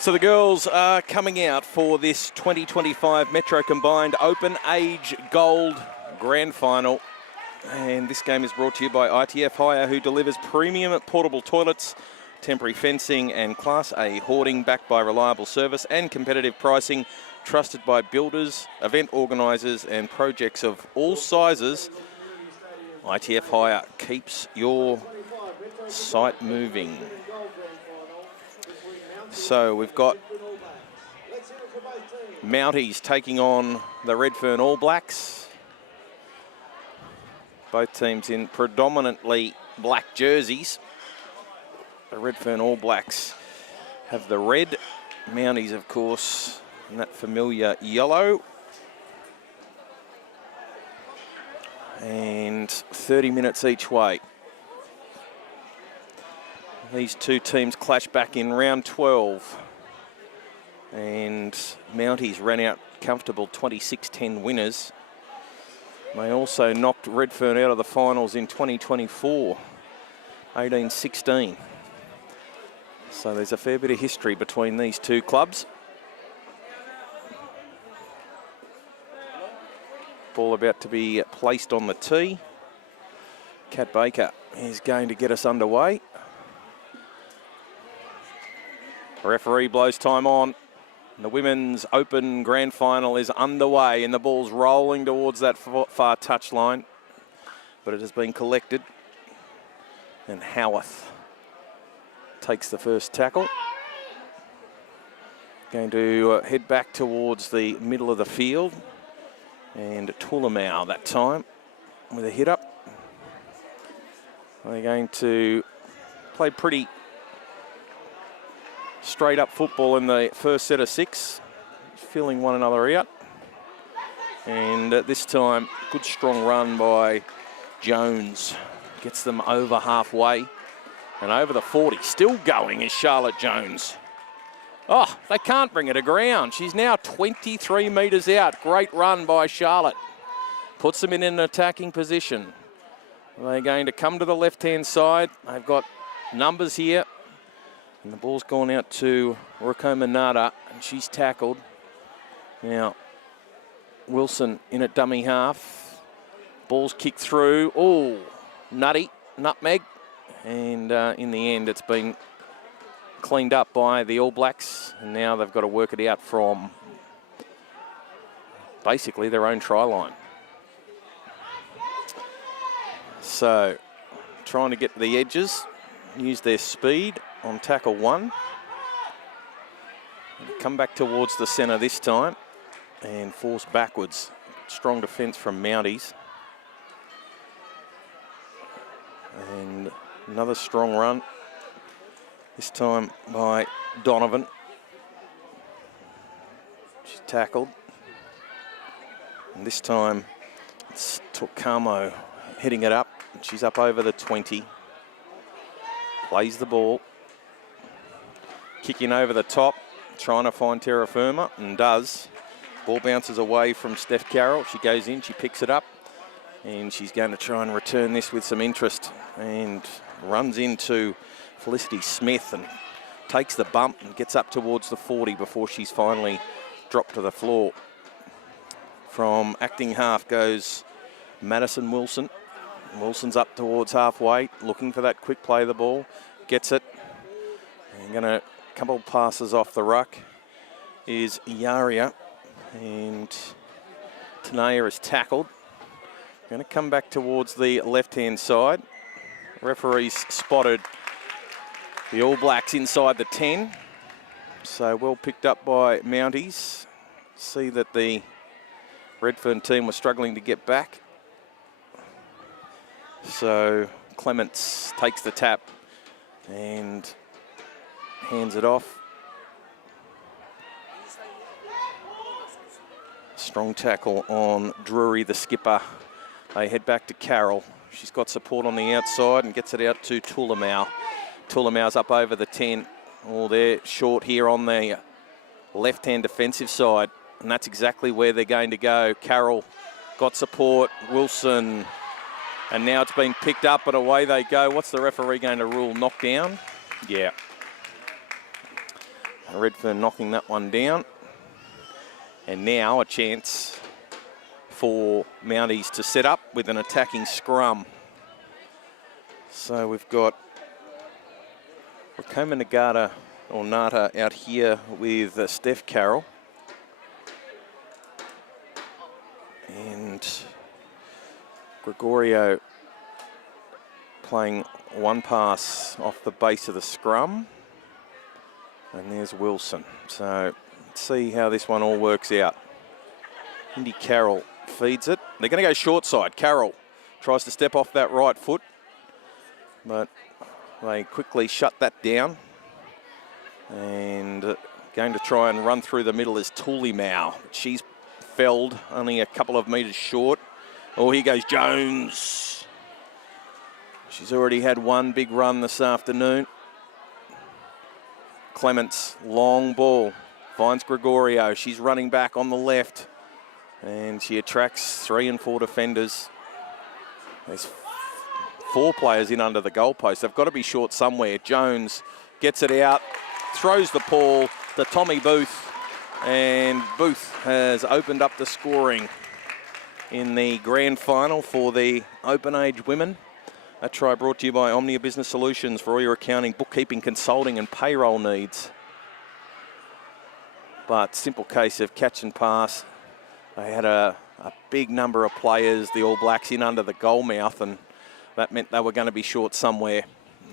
So the girls are coming out for this 2025 Metro Combined Open Age Gold Grand Final. And this game is brought to you by ITF Hire, who delivers premium portable toilets, temporary fencing and Class A hoarding, backed by reliable service and competitive pricing, trusted by builders, event organisers and projects of all sizes. ITF Hire keeps your site moving. So we've got Mounties taking on the Redfern All Blacks. Both teams in predominantly black jerseys. The Redfern All Blacks have the red. Mounties, of course, in that familiar yellow. And 30 minutes each way. These two teams clash back in round 12. And Mounties ran out comfortable 26-10 winners. They also knocked Redfern out of the finals in 2024, 18-16. So there's a fair bit of history between these two clubs. Ball about to be placed on the tee. Kat Baker is going to get us underway. The referee blows time on. The Women's Open Grand Final is underway and the ball's rolling towards that far touchline. But it has been collected. And Howarth takes the first tackle. Going to head back towards the middle of the field. And Tulamau that time with a hit up. They're going to play pretty straight up football in the first set of 6, filling one another out. And this time, good strong run by Jones. Gets them over halfway and over the 40. Still going is Charlotte Jones. Oh, they can't bring her to ground. She's now 23 metres out. Great run by Charlotte. Puts them in an attacking position. They're going to come to the left-hand side. They've got numbers here. And the ball's gone out to Roko Manada, and she's tackled. Now, Wilson in at dummy half. Ball's kicked through. Oh, nutmeg. And in the end, it's been cleaned up by the All Blacks. And now they've got to work it out from basically their own try line. So, trying to get to the edges, use their speed on tackle 1. Come back towards the centre this time and force backwards. Strong defence from Mounties. And another strong run, this time by Donovan. She's tackled. And this time it's Torcamo heading it up. She's up over the 20. Plays the ball. Kicking over the top, trying to find Terra Firma, and does. Ball bounces away from Steph Carroll. She goes in, she picks it up, and she's going to try and return this with some interest, and runs into Felicity Smith and takes the bump and gets up towards the 40 before she's finally dropped to the floor. From acting half goes Madison Wilson. Wilson's up towards halfway, looking for that quick play of the ball. Gets it. And going to couple passes off the ruck is Yaria. And Tanea is tackled. Going to come back towards the left-hand side. Referees spotted the All Blacks inside the 10. So well picked up by Mounties. See that the Redfern team was struggling to get back. So Clements takes the tap and hands it off. Strong tackle on Drury, the skipper. They head back to Carroll. She's got support on the outside and gets it out to Tulamau. Tulamau's up over the 10. Oh, they're short here on the left-hand defensive side, and that's exactly where they're going to go. Carroll got support, Wilson, and now it's been picked up and away they go. What's the referee going to rule? Knockdown? Yeah. Redfern knocking that one down. And now a chance for Mounties to set up with an attacking scrum. So we've got Rakoma Nagata or Nata out here with Steph Carroll. And Gregorio playing one pass off the base of the scrum. And there's Wilson. So let's see how this one all works out. Indy Carroll feeds it. They're going to go short side. Carroll tries to step off that right foot, but they quickly shut that down. And going to try and run through the middle is Tulimau. She's felled only a couple of metres short. Oh, here goes Jones. She's already had one big run this afternoon. Clements, long ball, finds Gregorio. She's running back on the left, and she attracts 3 and 4 defenders. There's 4 players in under the goalpost. They've got to be short somewhere. Jones gets it out, throws the ball to Tommy Booth, and Booth has opened up the scoring in the grand final for the open age women. That try brought to you by Omnia Business Solutions for all your accounting, bookkeeping, consulting and payroll needs. But simple case of catch and pass. They had a big number of players, the All Blacks, in under the goal mouth, and that meant they were going to be short somewhere.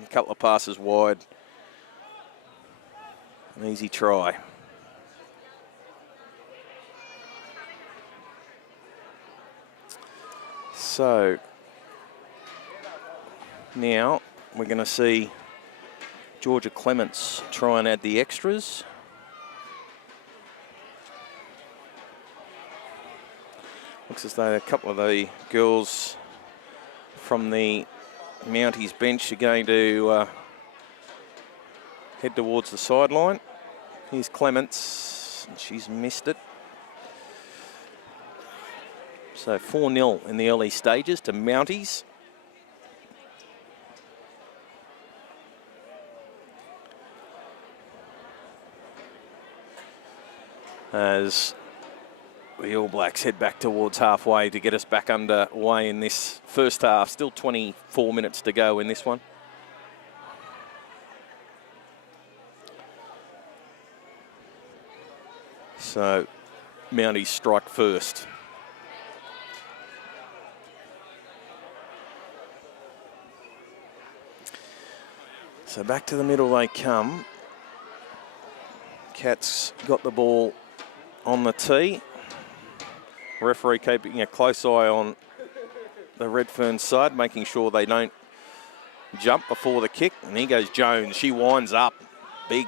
A couple of passes wide. An easy try. So now we're going to see Georgia Clements try and add the extras. Looks as though a couple of the girls from the Mounties bench are going to head towards the sideline. Here's Clements, and she's missed it. So 4-0 in the early stages to Mounties. As the All Blacks head back towards halfway to get us back underway in this first half. Still 24 minutes to go in this one. So Mounties strike first. So back to the middle they come. Cats got the ball on the tee. Referee keeping a close eye on the Redfern side, making sure they don't jump before the kick. And here goes Jones. She winds up. Big,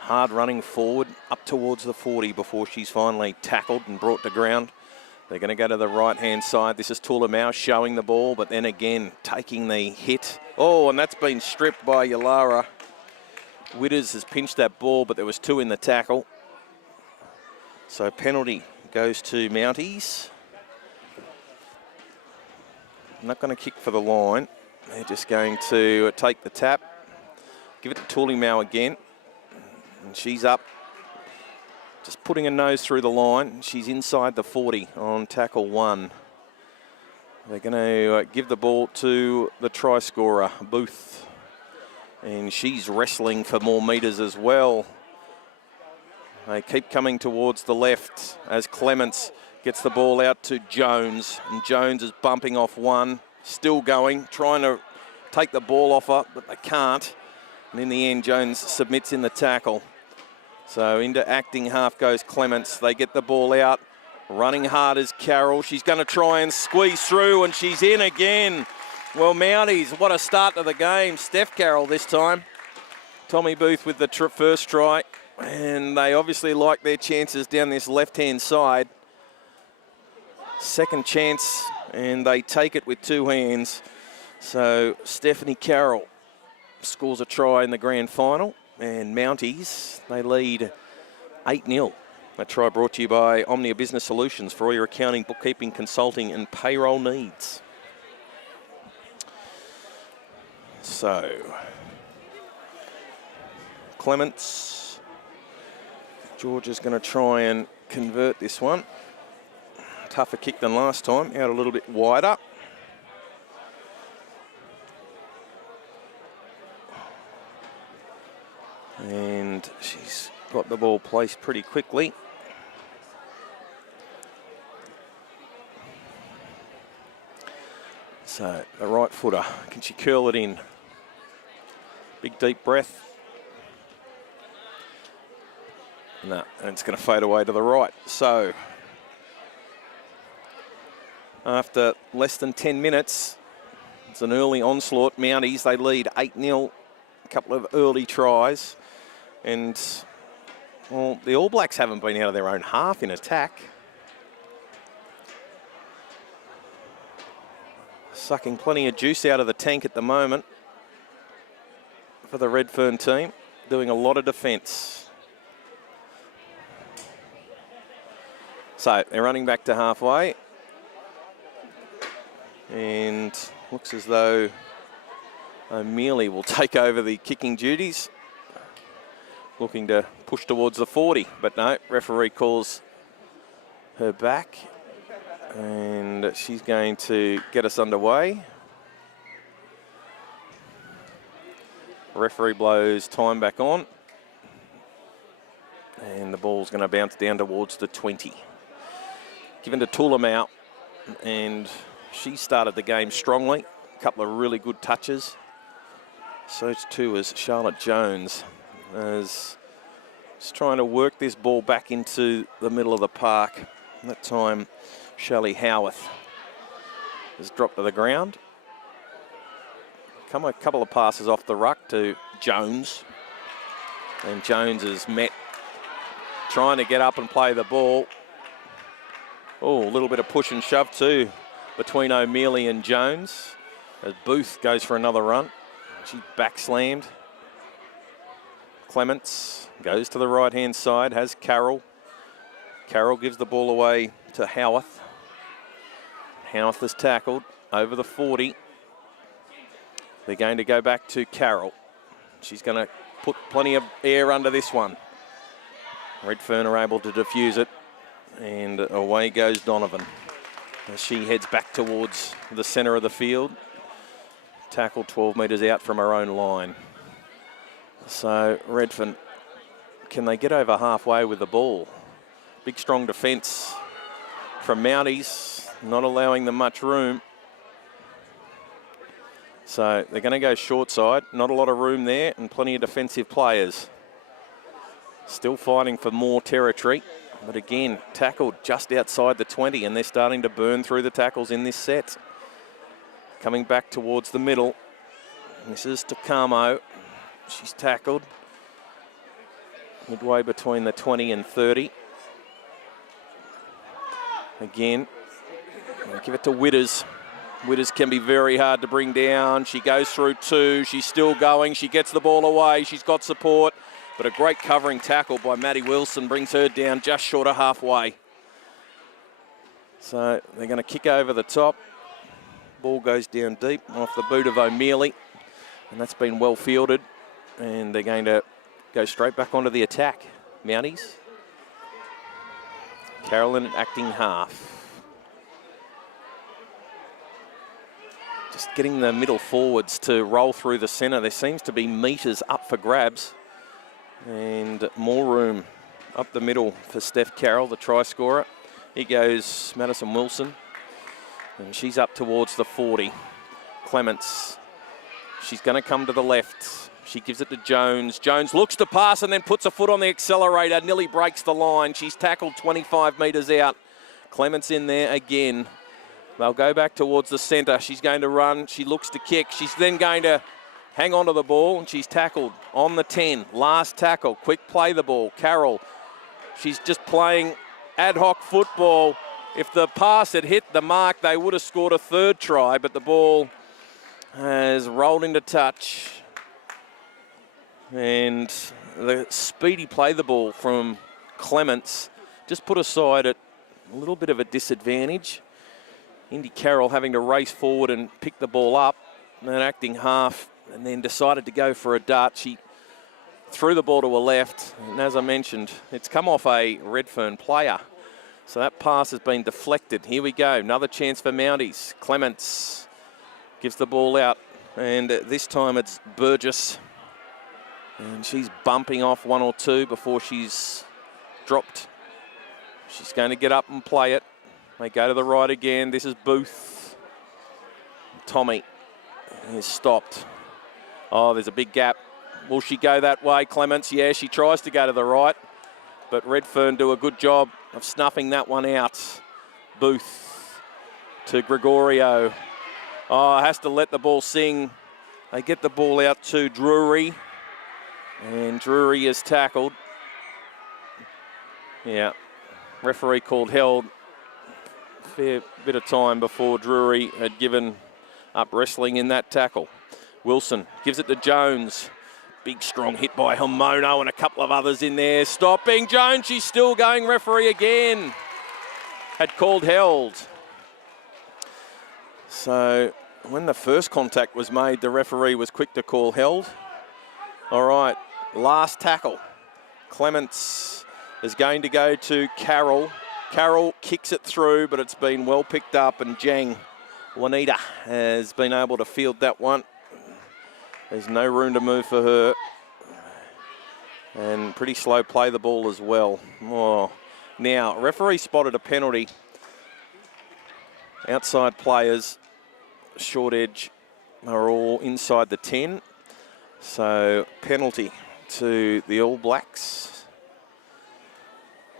hard running forward up towards the 40 before she's finally tackled and brought to ground. They're going to go to the right-hand side. This is Tulamau showing the ball, but then again taking the hit. Oh, and that's been stripped by Yalara. Witters has pinched that ball, but there was 2 in the tackle. So penalty goes to Mounties. Not going to kick for the line. They're just going to take the tap. Give it to Tulimau again. And she's up. Just putting a nose through the line. She's inside the 40 on tackle 1. They're going to give the ball to the try scorer, Booth. And she's wrestling for more metres as well. They keep coming towards the left as Clements gets the ball out to Jones. And Jones is bumping off one, still going, trying to take the ball off her, but they can't. And in the end, Jones submits in the tackle. So into acting half goes Clements. They get the ball out. Running hard is Carroll. She's going to try and squeeze through, and she's in again. Well, Mounties, what a start to the game. Steph Carroll this time. Tommy Booth with the first try. And they obviously like their chances down this left-hand side. Second chance, and they take it with two hands. So Stephanie Carroll scores a try in the grand final. And Mounties, they lead 8-0. That try brought to you by Omnia Business Solutions for all your accounting, bookkeeping, consulting and payroll needs. So, Clements. Georgia's going to try and convert this one. Tougher kick than last time, out a little bit wider. And she's got the ball placed pretty quickly. So the right footer, can she curl it in? Big deep breath. No, and it's going to fade away to the right. So after less than 10 minutes, it's an early onslaught. Mounties, they lead 8-0. A couple of early tries. And, well, the All Blacks haven't been out of their own half in attack. Sucking plenty of juice out of the tank at the moment for the Redfern team. Doing a lot of defence. So, they're running back to halfway. And looks as though O'Mealy will take over the kicking duties. Looking to push towards the 40, but no, referee calls her back. And she's going to get us underway. Referee blows time back on. And the ball's going to bounce down towards the 20. Given to Tulamau, and she started the game strongly. A couple of really good touches. So too is Charlotte Jones, as she's trying to work this ball back into the middle of the park. That time, Shelley Howarth has dropped to the ground. Come a couple of passes off the ruck to Jones. And Jones is met trying to get up and play the ball. Oh, a little bit of push and shove too between O'Mealy and Jones, as Booth goes for another run. She backslammed. Clements goes to the right-hand side, has Carroll. Carroll gives the ball away to Howarth. Howarth is tackled over the 40. They're going to go back to Carroll. She's going to put plenty of air under this one. Redfern are able to defuse it, and away goes Donovan as she heads back towards the centre of the field. Tackle 12 metres out from her own line. So Redfern, can they get over halfway with the ball? Big strong defence from Mounties, not allowing them much room. So they're going to go short side, not a lot of room there, and plenty of defensive players. Still fighting for more territory, but again, tackled just outside the 20, and they're starting to burn through the tackles in this set. Coming back towards the middle. This is Takamo. She's tackled midway between the 20 and 30. Again, I'll give it to Witters. Witters can be very hard to bring down. She goes through two. She's still going. She gets the ball away. She's got support. But a great covering tackle by Maddie Wilson brings her down just short of halfway. So they're going to kick over the top. Ball goes down deep off the boot of O'Mealy. And that's been well fielded. And they're going to go straight back onto the attack. Mounties. Carolyn acting half. Just getting the middle forwards to roll through the centre. There seems to be metres up for grabs. And more room up the middle for Steph Carroll, the try scorer. Here goes Madison Wilson. And she's up towards the 40. Clements. She's going to come to the left. She gives it to Jones. Jones looks to pass and then puts a foot on the accelerator. Nearly breaks the line. She's tackled 25 metres out. Clements in there again. They'll go back towards the centre. She's going to run. She looks to kick. She's then going to hang on to the ball, and she's tackled on the 10. Last tackle. Quick play the ball. Carroll. She's just playing ad hoc football. If the pass had hit the mark, they would have scored a third try, but the ball has rolled into touch. And the speedy play the ball from Clements just put aside at a little bit of a disadvantage. Indy Carroll having to race forward and pick the ball up, and then acting half, and then decided to go for a dart. She threw the ball to her left, and as I mentioned, it's come off a Redfern player. So that pass has been deflected. Here we go, another chance for Mounties. Clements gives the ball out, and this time it's Burgess. And she's bumping off one or two before she's dropped. She's going to get up and play it. They go to the right again. This is Booth. Tommy is stopped. Oh, there's a big gap. Will she go that way, Clements? Yeah, she tries to go to the right. But Redfern do a good job of snuffing that one out. Booth to Gregorio. Oh, has to let the ball sing. They get the ball out to Drury. And Drury is tackled. Yeah. Referee called held. Fair bit of time before Drury had given up wrestling in that tackle. Wilson gives it to Jones. Big strong hit by Himono and a couple of others in there. Stopping Jones, she's still going. Referee again had called held. So when the first contact was made, the referee was quick to call held. All right, last tackle. Clements is going to go to Carroll. Carroll kicks it through, but it's been well picked up, and Jang Juanita has been able to field that one. There's no room to move for her. And pretty slow play the ball as well. Oh. Now, referee spotted a penalty. Outside players, short edge, are all inside the 10. So, penalty to the All Blacks.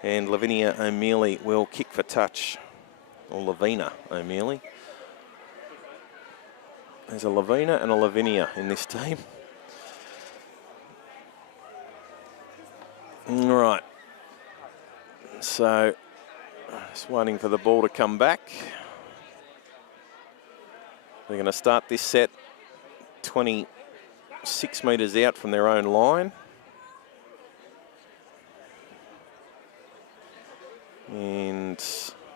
And Lavinia O'Mealy will kick for touch. Or Lavina O'Mealy. There's a Lavina and a Lavinia in this team. All right. So, just waiting for the ball to come back. They're going to start this set 26 metres out from their own line. And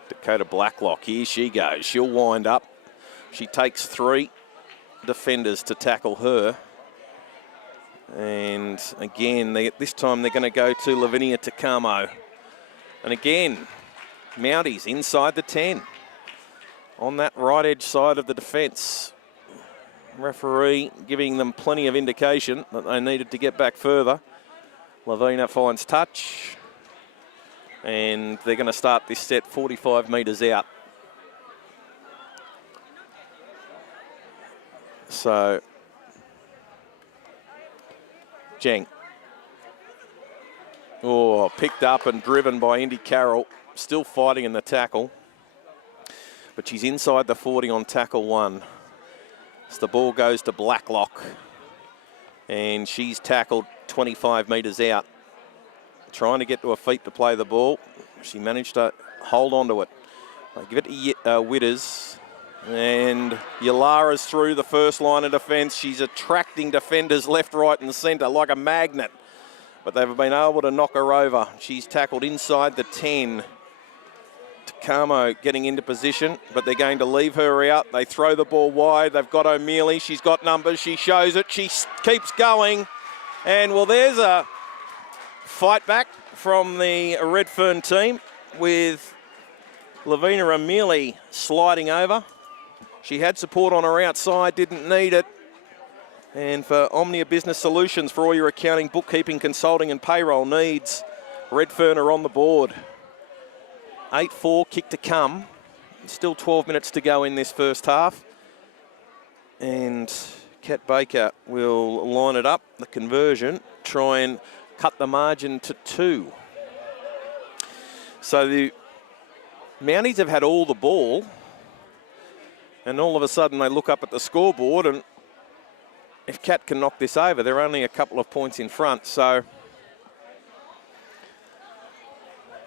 Dakota Blacklock, here she goes. She'll wind up. She takes 3 defenders to tackle her. And again, this time they're going to go to Lavinia Takamo. And again, Mounties inside the 10. On that right edge side of the defence. Referee giving them plenty of indication that they needed to get back further. Lavina finds touch. And they're going to start this set 45 metres out. So, Jeng. Oh, picked up and driven by Indy Carroll. Still fighting in the tackle. But she's inside the 40 on tackle 1. So the ball goes to Blacklock. And she's tackled 25 metres out. Trying to get to her feet to play the ball. She managed to hold on to it. They give it to Witters. And Yalara's through the first line of defence. She's attracting defenders left, right and centre like a magnet. But they've been able to knock her over. She's tackled inside the 10. Takamo getting into position, but they're going to leave her out. They throw the ball wide. They've got O'Mealy. She's got numbers. She shows it. She keeps going. And, well, there's a fight back from the Redfern team with Lavina O'Mealy sliding over. She had support on her outside, didn't need it. And for Omnia Business Solutions, for all your accounting, bookkeeping, consulting and payroll needs, Redfern are on the board. 8-4, kick to come. Still 12 minutes to go in this first half. And Kat Baker will line it up, the conversion, try and cut the margin to 2. So the Mounties have had all the ball, and all of a sudden they look up at the scoreboard, and if Kat can knock this over, they're only a couple of points in front. So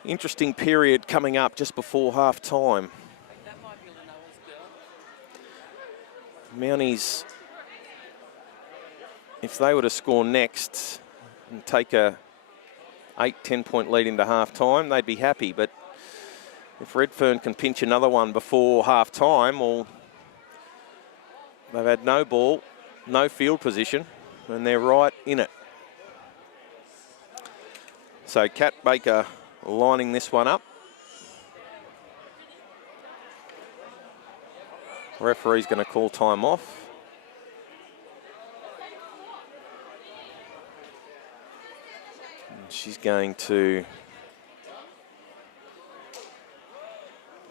interesting period coming up just before half time. Mounties, if they were to score next and take a 8-10 point lead into half time, they'd be happy. But if Redfern can pinch another one before half time, well, they've had no ball, no field position, and they're right in it. So Kat Baker lining this one up. Referee's going to call time off. And she's going to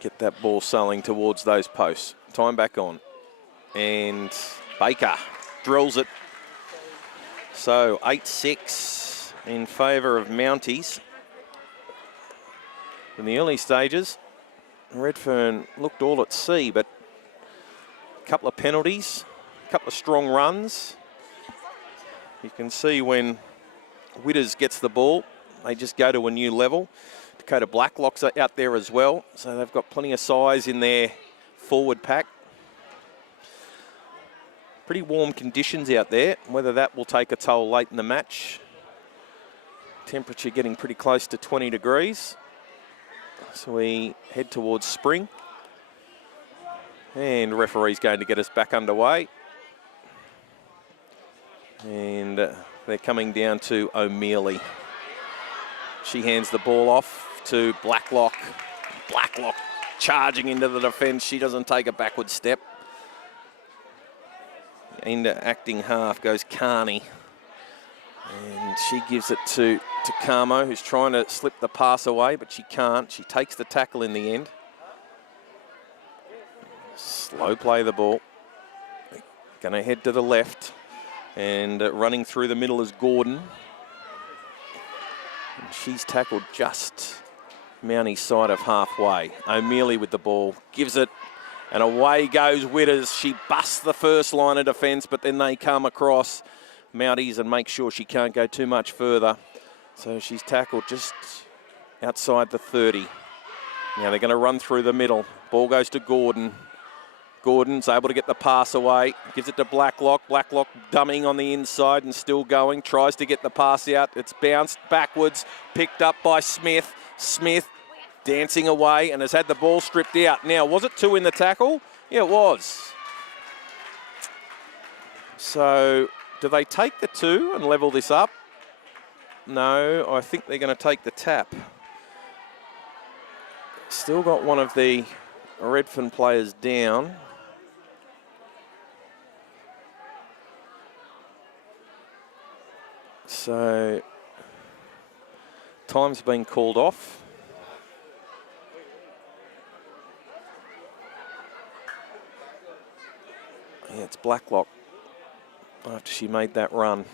get that ball sailing towards those posts. Time back on. And Baker drills it. So 8-6 in favour of Mounties. In the early stages, Redfern looked all at sea, but a couple of penalties, a couple of strong runs. You can see when Witters gets the ball, they just go to a new level. Dakota Blacklock's out there as well, so they've got plenty of size in their forward pack. Pretty warm conditions out there, whether that will take a toll late in the match. Temperature getting pretty close to 20 degrees. So we head towards spring. And referee's going to get us back underway. And they're coming down to O'Mealy. She hands the ball off to Blacklock. Blacklock charging into the defence. She doesn't take a backward step. Into acting half goes Carney. And she gives it to Camo, who's trying to slip the pass away, but she can't. She takes the tackle in the end. Slow play the ball. Going to head to the left. And running through the middle is Gordon. And she's tackled just Mounties' side of halfway. O'Mealy with the ball. Gives it. And away goes Witters. She busts the first line of defence, but then they come across Mounties and make sure she can't go too much further. So she's tackled just outside the 30. Now they're going to run through the middle. Ball goes to Gordon. Gordon's able to get the pass away. Gives it to Blacklock. Blacklock dummying on the inside and still going. Tries to get the pass out. It's bounced backwards. Picked up by Smith. Smith dancing away and has had the ball stripped out. Now, was it 2 in the tackle? Yeah, it was. So, do they take the 2 and level this up? No, I think they're going to take the tap. Still got one of the Redfern players down. So, time's been called off. Yeah, it's Blacklock after she made that run.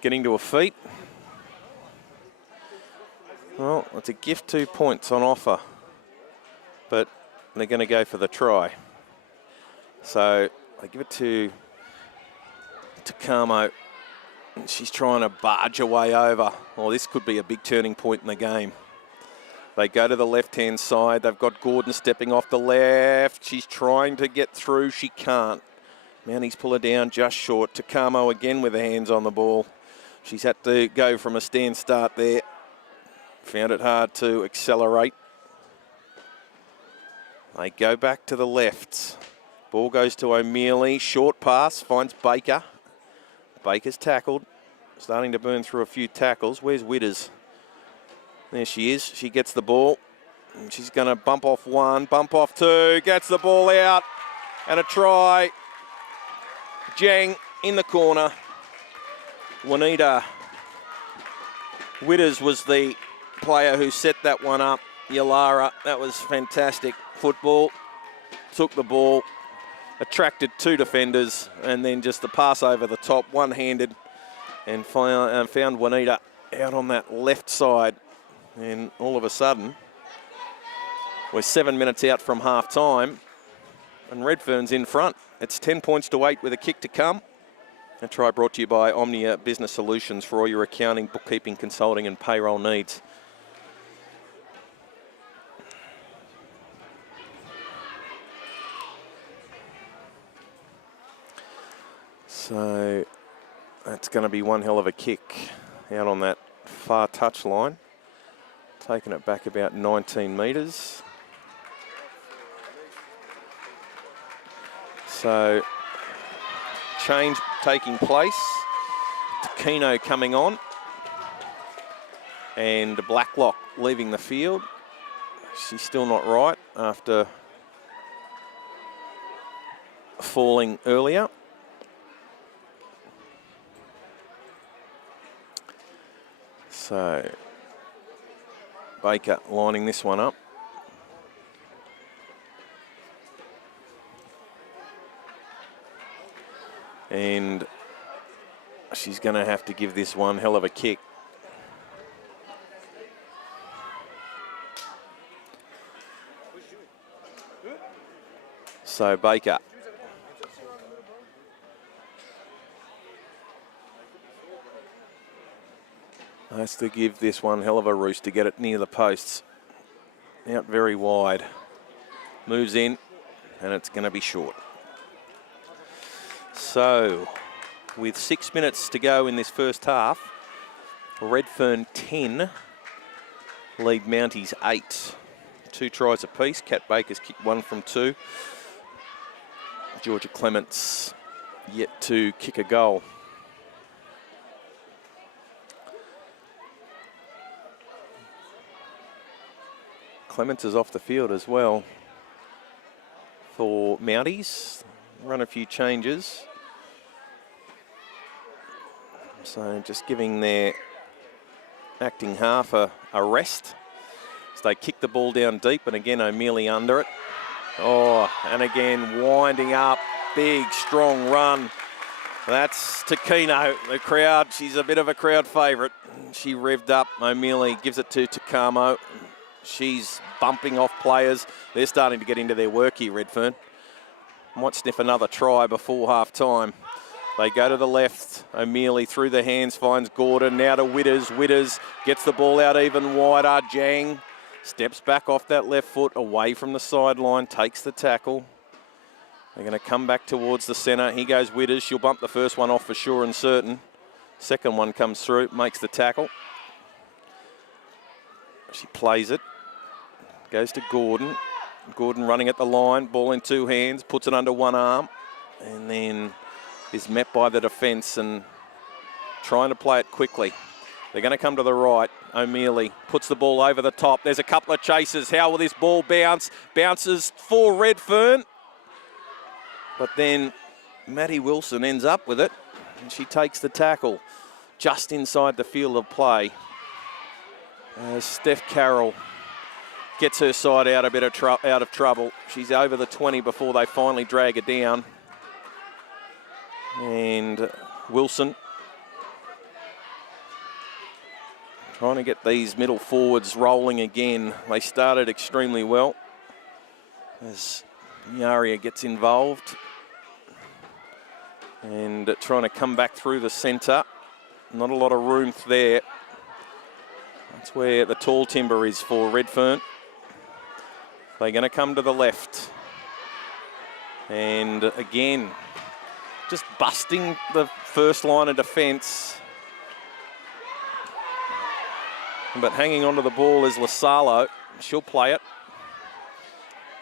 Getting to her feet. Well, it's a gift 2 points on offer, but they're going to go for the try. So they give it to Camo. And she's trying to barge her way over. Well, this could be a big turning point in the game. They go to the left-hand side. They've got Gordon stepping off the left. She's trying to get through. She can't. Mounties pull her down just short. Takamo again with her hands on the ball. She's had to go from a stand start there. Found it hard to accelerate. They go back to the left. Ball goes to O'Mealy. Short pass. Finds Baker. Baker's tackled. Starting to burn through a few tackles. Where's Witters? There she is. She gets the ball. She's going to bump off one, bump off two, gets the ball out, and a try. Jang in the corner. Juanita Witters was the player who set that one up. Yalara, that was fantastic football. Took the ball, attracted two defenders, and then just the pass over the top, one-handed, and found Juanita out on that left side. And all of a sudden, we're 7 minutes out from half-time, and Redfern's in front. It's 10 points to 8 with a kick to come. A try brought to you by Omnia Business Solutions for all your accounting, bookkeeping, consulting, and payroll needs. So that's going to be one hell of a kick out on that far touch line. Taking it back about 19 metres. So change taking place. Takino coming on. And Blacklock leaving the field. She's still not right after falling earlier. So Baker lining this one up. And she's going to have to give this one hell of a kick. So Baker. Has to give this one hell of a roost to get it near the posts. Out very wide. Moves in, and it's going to be short. So, with 6 minutes to go in this first half, Redfern 10, lead Mounties 8. 2 tries apiece. Kat Baker's kicked 1 from 2. Georgia Clements yet to kick a goal. Clements is off the field as well for Mounties. Run a few changes. So just giving their acting half a rest. So they kick the ball down deep, and again O'Mealy under it. Oh, and again winding up. Big, strong run. That's Takino, the crowd. She's a bit of a crowd favourite. She revved up. O'Mealy gives it to Takamo. She's bumping off players. They're starting to get into their work here, Redfern. Might sniff another try before half-time. They go to the left. O'Mealy through the hands finds Gordon. Now to Witters. Witters gets the ball out even wider. Jang steps back off that left foot, away from the sideline, takes the tackle. They're going to come back towards the centre. Here goes Witters. She'll bump the first one off for sure and certain. Second one comes through, makes the tackle. She plays it. Goes to Gordon. Gordon running at the line, ball in 2 hands, puts it under one arm, and then is met by the defence and trying to play it quickly. They're going to come to the right. O'Mealy puts the ball over the top. There's a couple of chasers. How will this ball bounce? Bounces for Redfern. But then Maddie Wilson ends up with it, and she takes the tackle just inside the field of play. Steph Carroll gets her side out of trouble. She's over the 20 before they finally drag her down. And Wilson trying to get these middle forwards rolling again. They started extremely well as Yaria gets involved and trying to come back through the centre. Not a lot of room there. That's where the tall timber is for Redfern. They're going to come to the left. And again, just busting the first line of defence. But hanging onto the ball is Lasalo. She'll play it.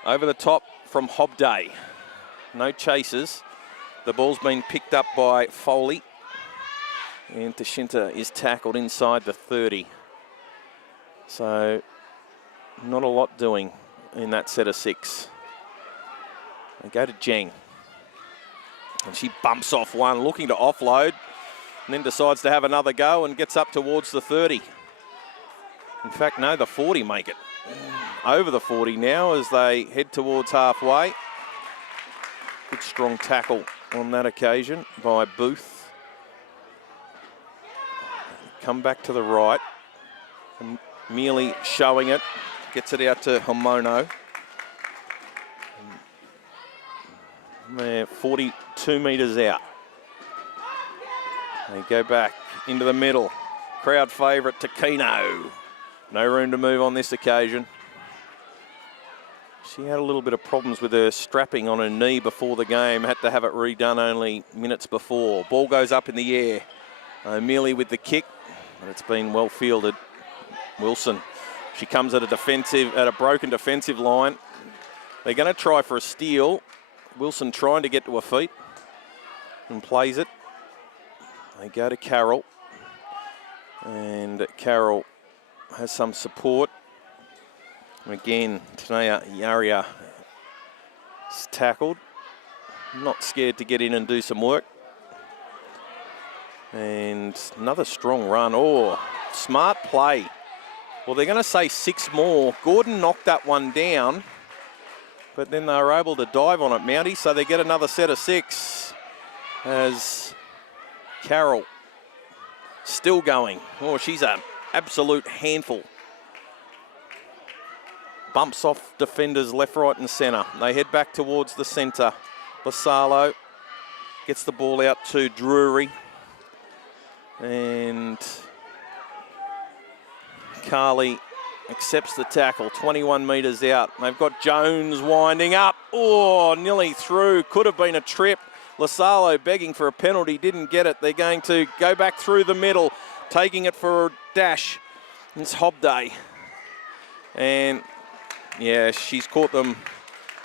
Over the top from Hobday. No chasers. The ball's been picked up by Foley. And Tashinta is tackled inside the 30. So Not a lot doing in that set of 6. They go to Jeng. And she bumps off one, looking to offload, and then decides to have another go and gets up towards the 30. In fact, no, the 40 make it. Over the 40 now as they head towards halfway. Good strong tackle on that occasion by Booth. Come back to the right. And merely showing it. Gets it out to Homono. They're 42 metres out. They go back into the middle. Crowd favourite Takino. No room to move on this occasion. She had a little bit of problems with her strapping on her knee before the game. Had to have it redone only minutes before. Ball goes up in the air. Merely with the kick, but it's been well fielded. Wilson. She comes at a broken defensive line. They're going to try for a steal. Wilson trying to get to her feet and plays it. They go to Carroll. And Carroll has some support. And again, Tanea Yaria is tackled. Not scared to get in and do some work. And another strong run. Oh, smart play. Well, they're going to say 6 more. Gordon knocked that one down, but then they were able to dive on it, Mounties, so they get another set of 6 as Carroll still going. Oh, she's an absolute handful. Bumps off defenders left, right and centre. They head back towards the centre. Basalo gets the ball out to Drury. And Carly accepts the tackle, 21 metres out. They've got Jones winding up. Oh, nearly through. Could have been a trip. Lasalo begging for a penalty, didn't get it. They're going to go back through the middle, taking it for a dash. It's Hobday. And yeah, she's caught them,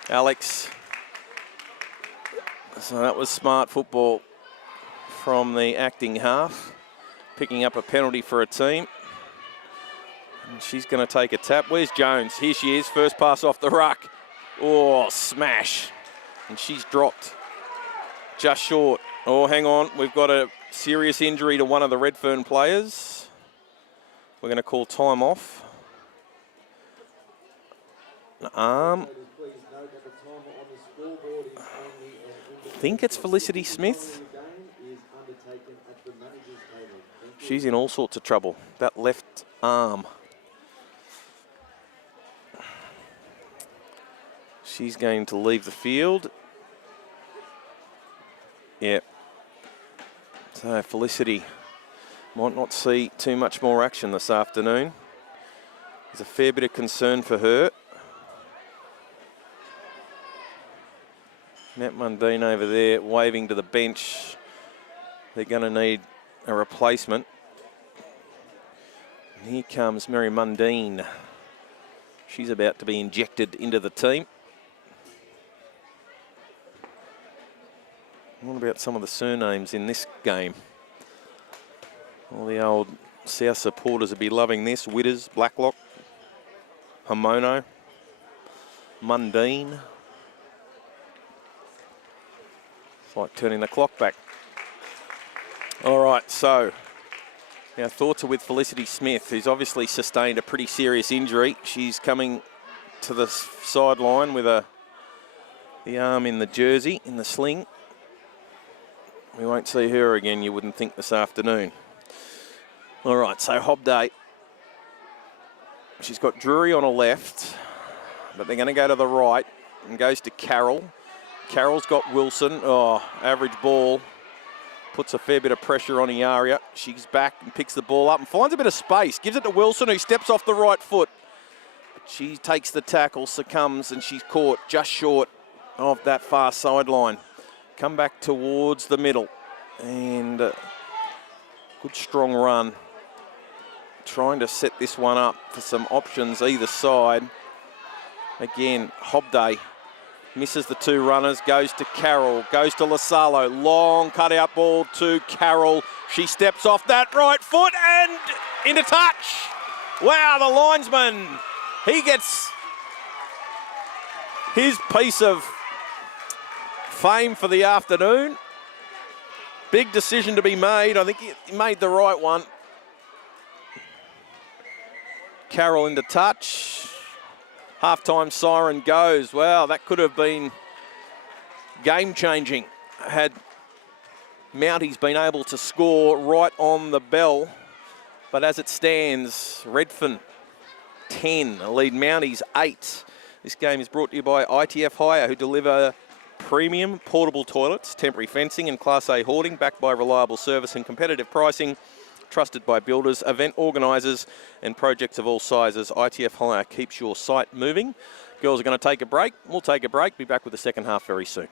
Alex. So that was smart football from the acting half, picking up a penalty for a team. And she's going to take a tap. Where's Jones? Here she is, first pass off the ruck. Oh, smash. And she's dropped just short. Oh, hang on. We've got a serious injury to one of the Redfern players. We're going to call time off. An arm. I think it's Felicity Smith. She's in all sorts of trouble. That left arm. She's going to leave the field. Yeah. So Felicity might not see too much more action this afternoon. There's a fair bit of concern for her. Matt Mundine over there waving to the bench. They're going to need a replacement. And here comes Mary Mundine. She's about to be injected into the team. What about some of the surnames in this game? All the old South supporters would be loving this. Witters, Blacklock, Homono, Mundine. It's like turning the clock back. All right, so our thoughts are with Felicity Smith, who's obviously sustained a pretty serious injury. She's coming to the sideline with the arm in the jersey, in the sling. We won't see her again, you wouldn't think, this afternoon. All right, so Hobday. She's got Drury on her left, but they're going to go to the right and goes to Carroll. Carroll's got Wilson. Oh, average ball. Puts a fair bit of pressure on Iaria. She's back and picks the ball up and finds a bit of space. Gives it to Wilson, who steps off the right foot. But she takes the tackle, succumbs, and she's caught just short of that far sideline. Come back towards the middle. And good strong run. Trying to set this one up for some options either side. Again, Hobday misses the 2 runners, goes to Carroll, goes to Lasalo. Long cutout ball to Carroll. She steps off that right foot and into touch. Wow, the linesman He gets his piece of fame for the afternoon. Big decision to be made. I think he made the right one. Carroll into touch. Halftime siren goes. Wow, that could have been game-changing had Mounties been able to score right on the bell. But as it stands, Redfern 10, lead Mounties 8. This game is brought to you by ITF Hire, who deliver premium portable toilets, temporary fencing and Class A hoarding, backed by reliable service and competitive pricing, trusted by builders, event organisers and projects of all sizes. ITF Hire keeps your site moving. Girls are going to take a break. We'll take a break. Be back with the second half very soon.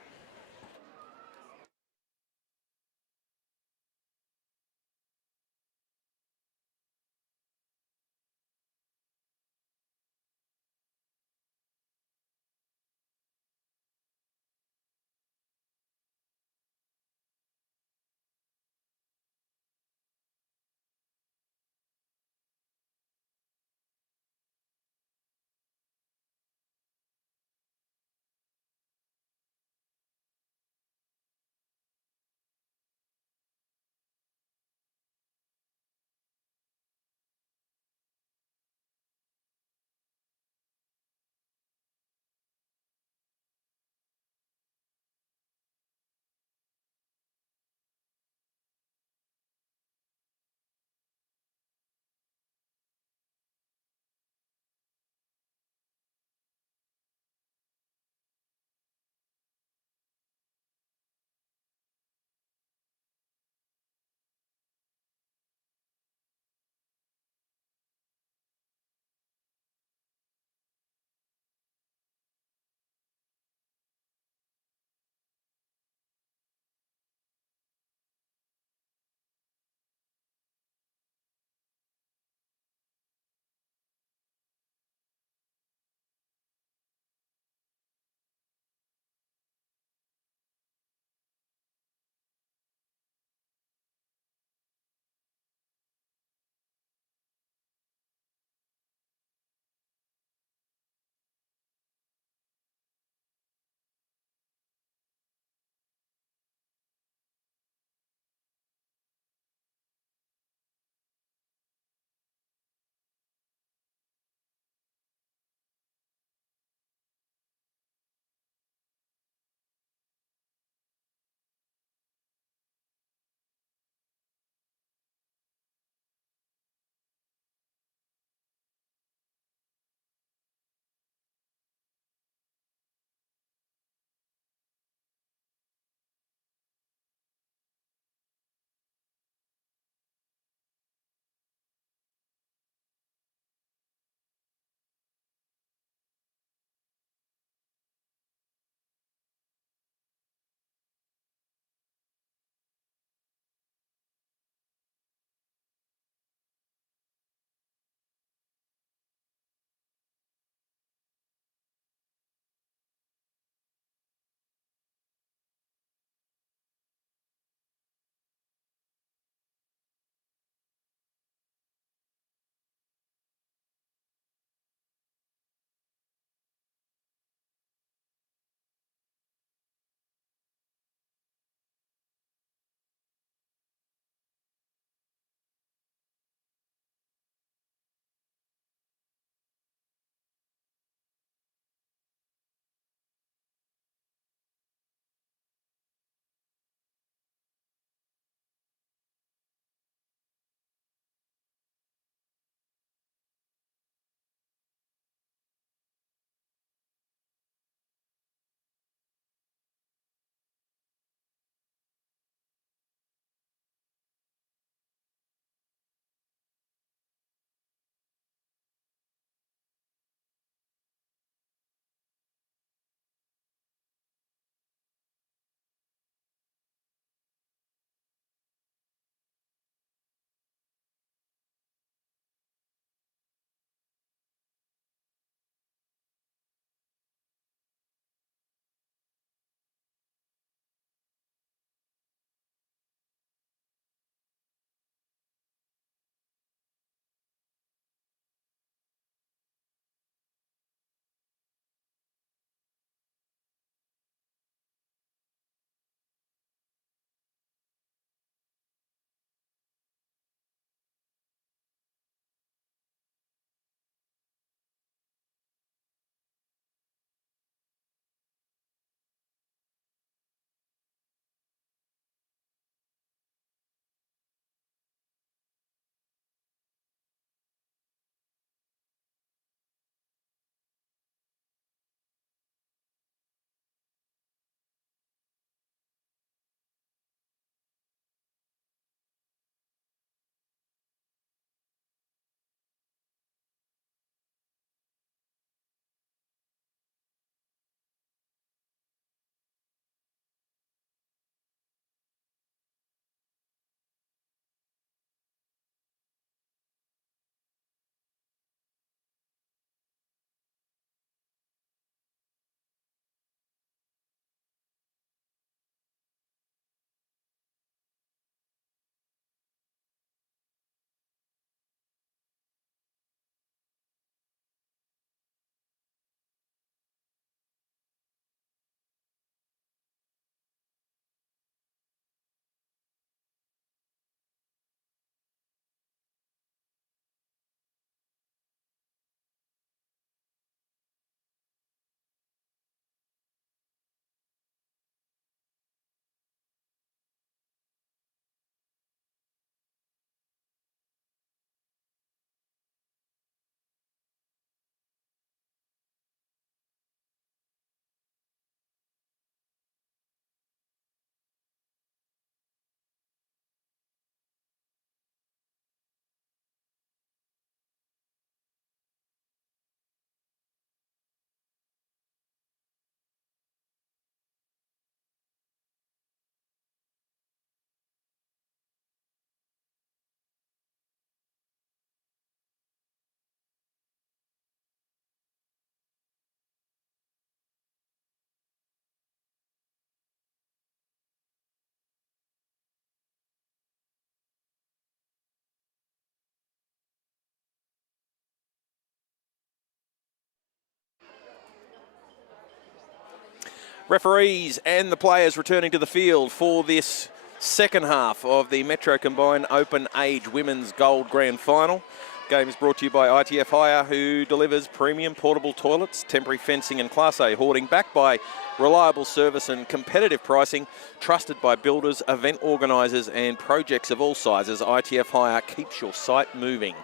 Referees and the players returning to the field for this second half of the Metro Combined Open Age Women's Gold Grand Final. Game is brought to you by ITF Hire, who delivers premium portable toilets, temporary fencing and Class A hoarding, backed by reliable service and competitive pricing, trusted by builders, event organisers and projects of all sizes. ITF Hire keeps your site moving.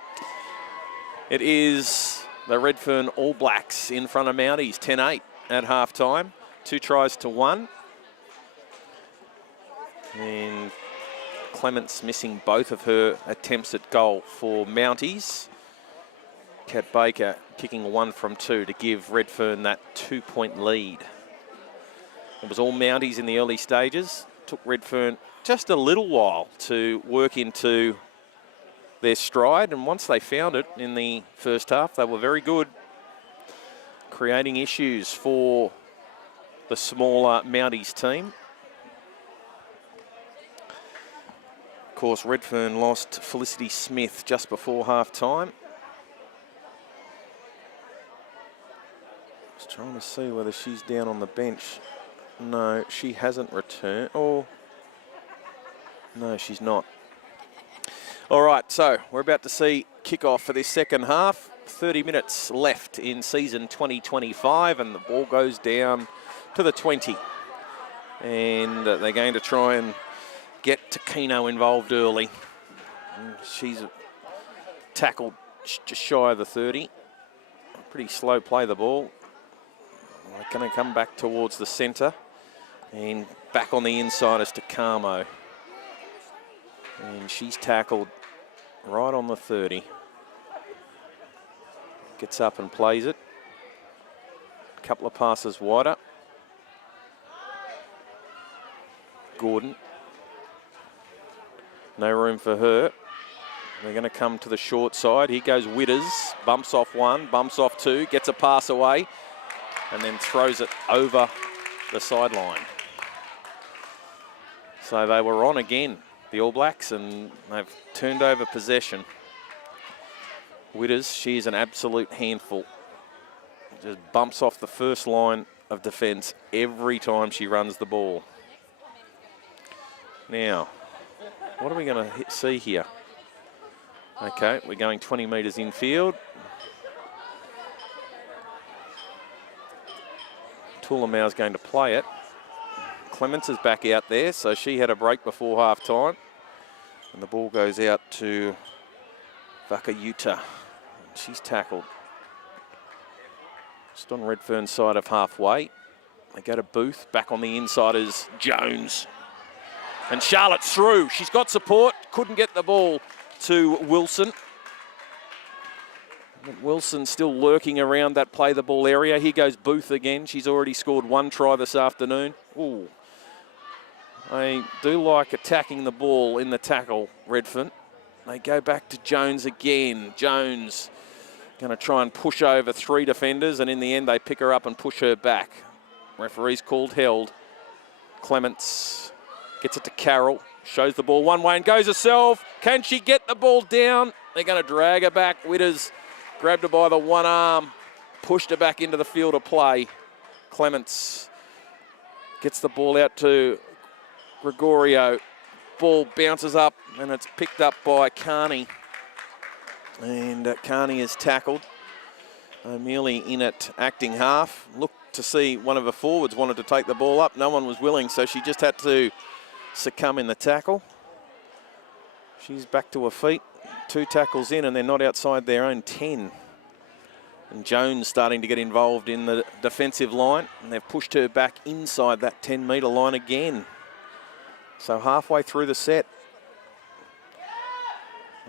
It is the Redfern All Blacks in front of Mounties, 10-8 at half-time. 2 tries to 1. And Clements missing both of her attempts at goal for Mounties. Kat Baker kicking 1 from 2 to give Redfern that 2-point lead. It was all Mounties in the early stages. Took Redfern just a little while to work into their stride, and once they found it in the first half, they were very good, creating issues for the smaller Mounties team. Of course, Redfern lost Felicity Smith just before half-time. Just trying to see whether she's down on the bench. No, she hasn't returned. Oh, no, she's not. All right, so we're about to see kick-off for this second half. 30 minutes left in season 2025, and the ball goes down to the 20. And they're going to try and get Takino involved early. And she's tackled just shy of the 30. Pretty slow play the ball. They're going to come back towards the centre. And back on the inside is Takamo. And she's tackled right on the 30. Gets up and plays it. A couple of passes wider. Gordon. No room for her. They're going to come to the short side. Here goes Witters. Bumps off 1, bumps off 2, gets a pass away, and then throws it over the sideline. So they were on again, the All Blacks, and they've turned over possession. Witters, she is an absolute handful. Just bumps off the first line of defence every time she runs the ball. Now, what are we going to see here? Okay, we're going 20 metres infield. Tulamau's going to play it. Clements is back out there, so she had a break before half-time. And the ball goes out to Vakayuta. She's tackled just on Redfern's side of halfway. They go to Booth. Back on the inside is Jones. And Charlotte's through. She's got support. Couldn't get the ball to Wilson. Wilson still lurking around that play the ball area. Here goes Booth again. She's already scored 1 try this afternoon. Ooh. They do like attacking the ball in the tackle, Redfern. They go back to Jones again. Jones going to try and push over 3 defenders, and in the end they pick her up and push her back. Referee's called held. Clements gets it to Carroll. Shows the ball one way and goes herself. Can she get the ball down? They're going to drag her back. Witters grabbed her by the one arm, pushed her back into the field of play. Clements gets the ball out to Gregorio. Ball bounces up and it's picked up by Carney. And Carney is tackled. O'Mealy in at acting half. Looked to see one of her forwards wanted to take the ball up. No one was willing, so she just had to succumb in the tackle. She's back to her feet. 2 tackles in and they're not outside their own 10. And Jones starting to get involved in the defensive line, and they've pushed her back inside that 10-metre line again. So halfway through the set,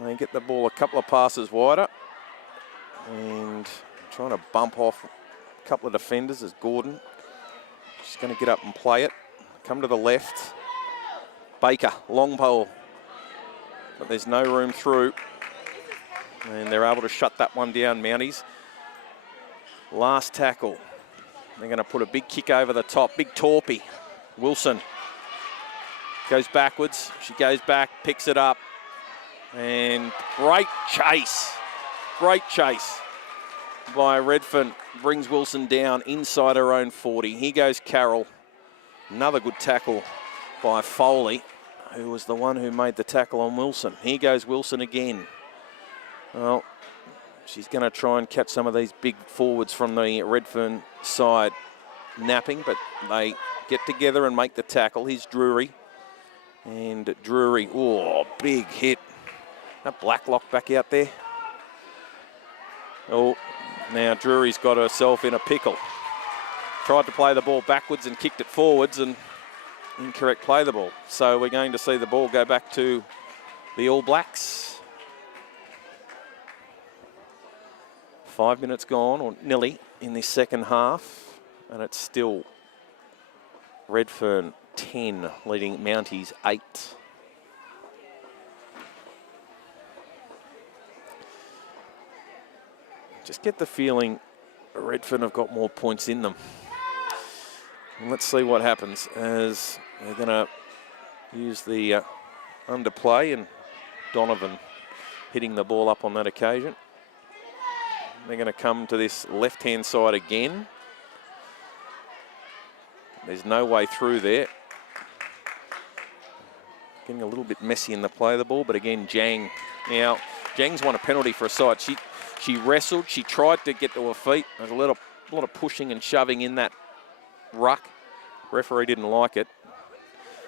they get the ball a couple of passes wider and trying to bump off a couple of defenders as Gordon. She's going to get up and play it. Come to the left. Baker, long pole. But there's no room through. And they're able to shut that one down, Mounties. Last tackle. They're going to put a big kick over the top. Big torpy. Wilson goes backwards. She goes back, picks it up. And great chase. Great chase by Redfern. Brings Wilson down inside her own 40. Here goes Carroll. Another good tackle by Foley, who was the one who made the tackle on Wilson. Here goes Wilson again. Well, she's going to try and catch some of these big forwards from the Redfern side napping, but they get together and make the tackle. Here's Drury. And Drury, oh, big hit. That Blacklock back out there. Oh, now Drury's got herself in a pickle. Tried to play the ball backwards and kicked it forwards, and incorrect play the ball. So we're going to see the ball go back to the All Blacks. 5 minutes gone, or nearly, in this second half, and it's still Redfern 10, leading Mounties 8. Just get the feeling Redfern have got more points in them. And let's see what happens as they're going to use the underplay, and Donovan hitting the ball up on that occasion. They're going to come to this left-hand side again. There's no way through there. Getting a little bit messy in the play of the ball, but again, Jang. Now, Jang's won a penalty for a side. She wrestled, she tried to get to her feet. There's a lot of pushing and shoving in that ruck. Referee didn't like it.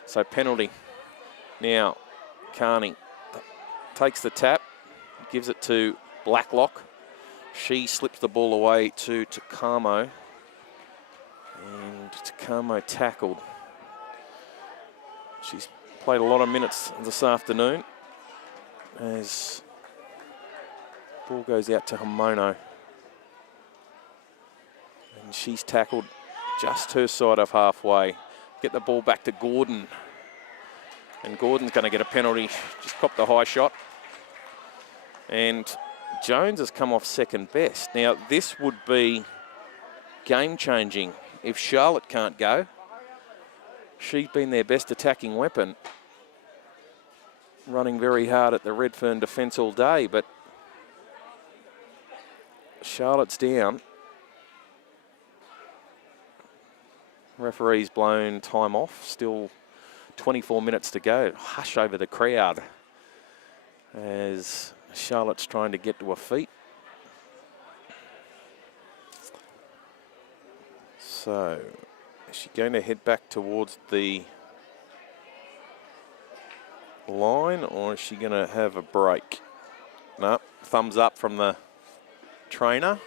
So penalty. Now, Carney takes the tap, gives it to Blacklock. She slips the ball away to Takamo. And Takamo tackled. She's played a lot of minutes this afternoon as ball goes out to Hamono. And she's tackled just her side of halfway. Get the ball back to Gordon. And Gordon's going to get a penalty. Just copped the high shot. And Jones has come off second best. Now, this would be game-changing if Charlotte can't go. She's been their best attacking weapon, running very hard at the Redfern defence all day, but Charlotte's down. Referee's blown time off, still 24 minutes to go. Hush over the crowd as Charlotte's trying to get to her feet. So, is she going to head back towards the line, or is she going to have a break? No, thumbs up from the trainer.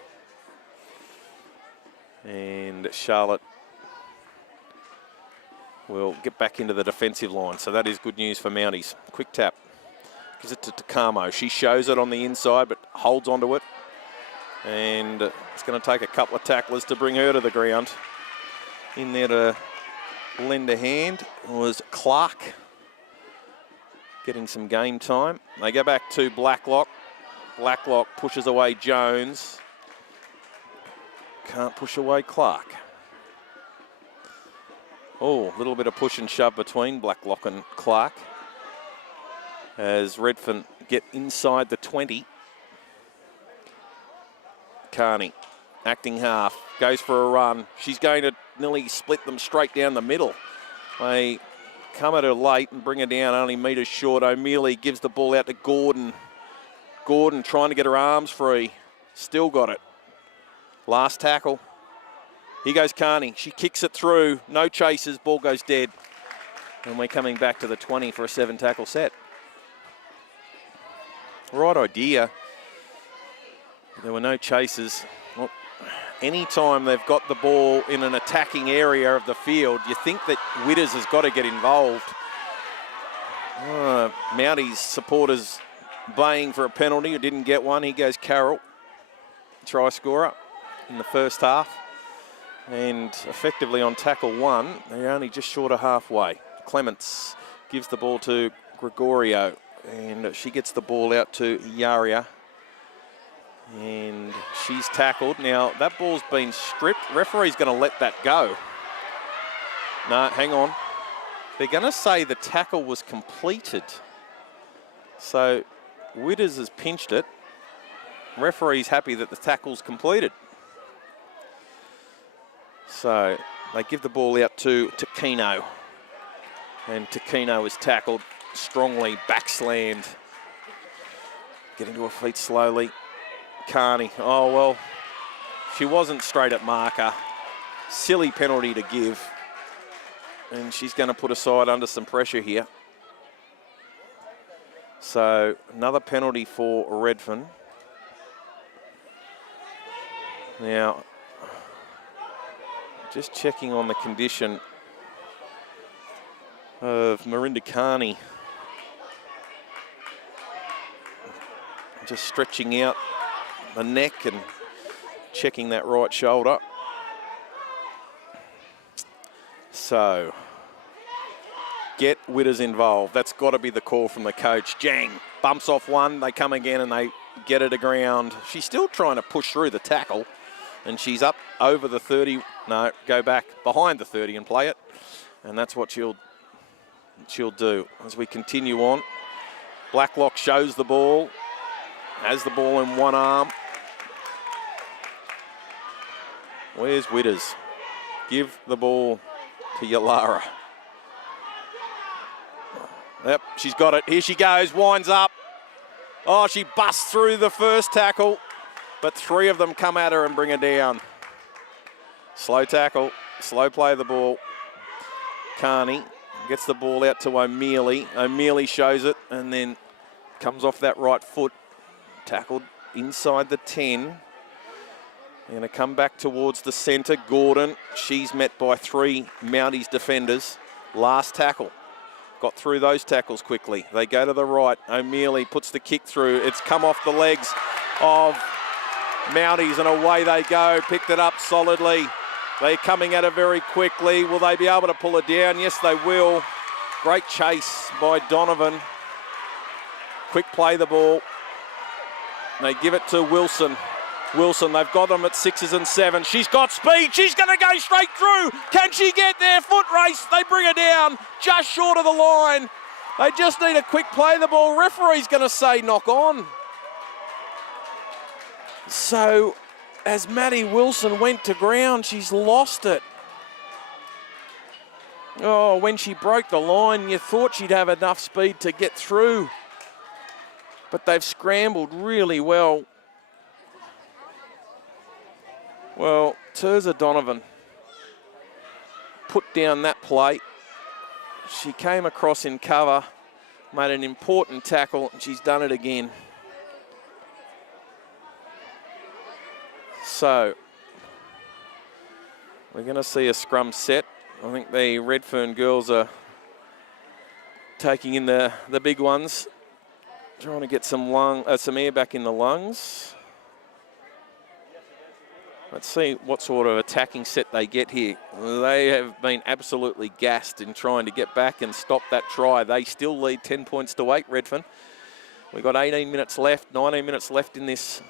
And Charlotte will get back into the defensive line. So that is good news for Mounties. Quick tap. Gives it to Takamo. She shows it on the inside, but holds onto it. And it's going to take a couple of tacklers to bring her to the ground. In there to lend a hand was Clark, getting some game time. They go back to Blacklock. Blacklock pushes away Jones. Can't push away Clark. Oh, a little bit of push and shove between Blacklock and Clark as Redfern get inside the 20. Carney, acting half, goes for a run. She's going to nearly split them straight down the middle. They come at her late and bring her down only metres short. O'Mealy gives the ball out to Gordon. Gordon trying to get her arms free. Still got it. Last tackle. Here goes Carney. She kicks it through. No chases. Ball goes dead. And we're coming back to the 20 for a 7-tackle set. Right idea. There were no chases. Well, anytime they've got the ball in an attacking area of the field, you think that Witters has got to get involved. Mounties supporters baying for a penalty who didn't get one. Here goes Carroll, try scorer in the first half. And effectively on tackle one, they're only just short of halfway. Clements gives the ball to Gregorio, and she gets the ball out to Yaria. And she's tackled. Now, that ball's been stripped. Referee's going to let that go. No, hang on. They're going to say the tackle was completed. So, Witters has pinched it. Referee's happy that the tackle's completed. So, They give the ball out to Taquino. And Taquino is tackled strongly, backslammed. Getting to her feet slowly. Carney, oh well, she wasn't straight at marker. Silly penalty to give. And she's going to put her side under some pressure here. So another penalty for Redfern. Now, just checking on the condition of Marinda Carney. Just stretching out the neck and checking that right shoulder. So, get Witters involved. That's got to be the call from the coach. Jang bumps off one, they come again and they get her to ground. She's still trying to push through the tackle and she's up over the 30. No, go back behind the 30 and play it. And that's what she'll do as we continue on. Blacklock shows the ball, has the ball in one arm. Where's Witters? Give the ball to Yalara. Yep, she's got it. Here she goes, winds up. Oh, she busts through the first tackle, but three of them come at her and bring her down. Slow tackle, slow play of the ball. Carney gets the ball out to O'Mealy. O'Mealy shows it and then comes off that right foot. Tackled inside the 10. They're going to come back towards the centre. Gordon, she's met by three Mounties defenders. Last tackle. Got through those tackles quickly. They go to the right. O'Mealy puts the kick through. It's come off the legs of Mounties and away they go. Picked it up solidly. They're coming at it very quickly. Will they be able to pull it down? Yes, they will. Great chase by Donovan. Quick play the ball. They give it to Wilson. Wilson, they've got them at 6s and 7s. She's got speed. She's going to go straight through. Can she get there? Foot race. They bring her down just short of the line. They just need a quick play the ball. Referee's going to say knock on. So, as Maddie Wilson went to ground, she's lost it. Oh, when she broke the line, you thought she'd have enough speed to get through. But they've scrambled really well. Well, Terza Donovan put down that play. She came across in cover, made an important tackle, and she's done it again. So, we're going to see a scrum set. I think the Redfern girls are taking in the big ones, trying to get some air back in the lungs. Let's see what sort of attacking set they get here. They have been absolutely gassed in trying to get back and stop that try. They still lead 10 points to 8, Redfern. We've got 18 minutes left, 19 minutes left in this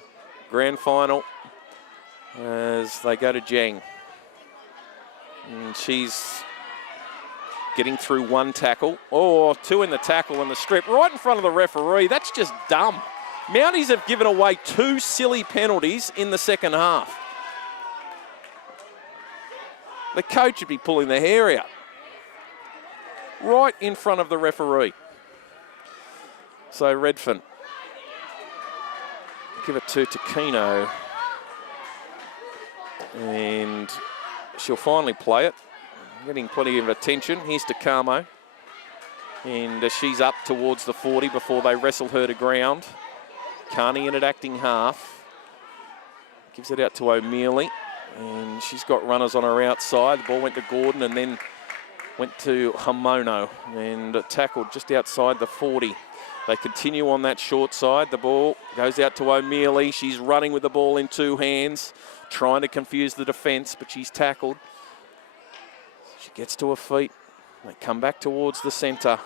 grand final as they go to Jang. And she's getting through one tackle, or two in the tackle and the strip, right in front of the referee. That's just dumb. Mounties have given away 2 silly penalties in the second half. The coach would be pulling their hair out. Right in front of the referee. So Redfern. Give it to Taquino. And she'll finally play it. Getting plenty of attention. Here's to Carmo. And she's up towards the 40 before they wrestle her to ground. Carney in at acting half. Gives it out to O'Mealy. And she's got runners on her outside. The ball went to Gordon and then went to Hamono and tackled just outside the 40. They continue on that short side. The ball goes out to O'Mealy. She's running with the ball in 2 hands, trying to confuse the defence, but she's tackled. She gets to her feet. They come back towards the centre.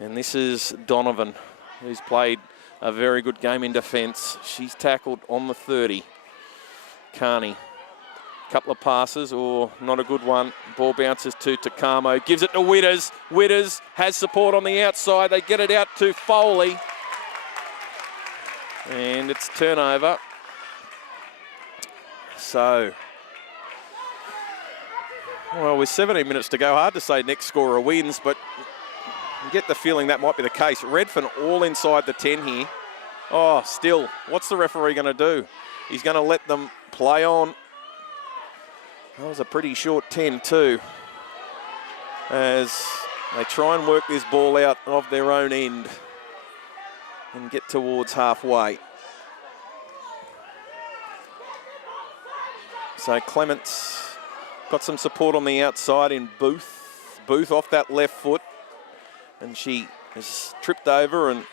And this is Donovan, who's played a very good game in defence. She's tackled on the 30. Carney. Couple of passes, or not a good one. Ball bounces to Takamo, gives it to Witters. Witters has support on the outside. They get it out to Foley. And it's turnover. Well, with 17 minutes to go, hard to say next scorer wins, but you get the feeling that might be the case. Redfern all inside the 10 here. Oh, still, what's the referee going to do? He's going to let them play on. That was a pretty short 10 too, as they try and work this ball out of their own end and get towards halfway. So Clements got some support on the outside in Booth. Booth off that left foot, and she is tripped over and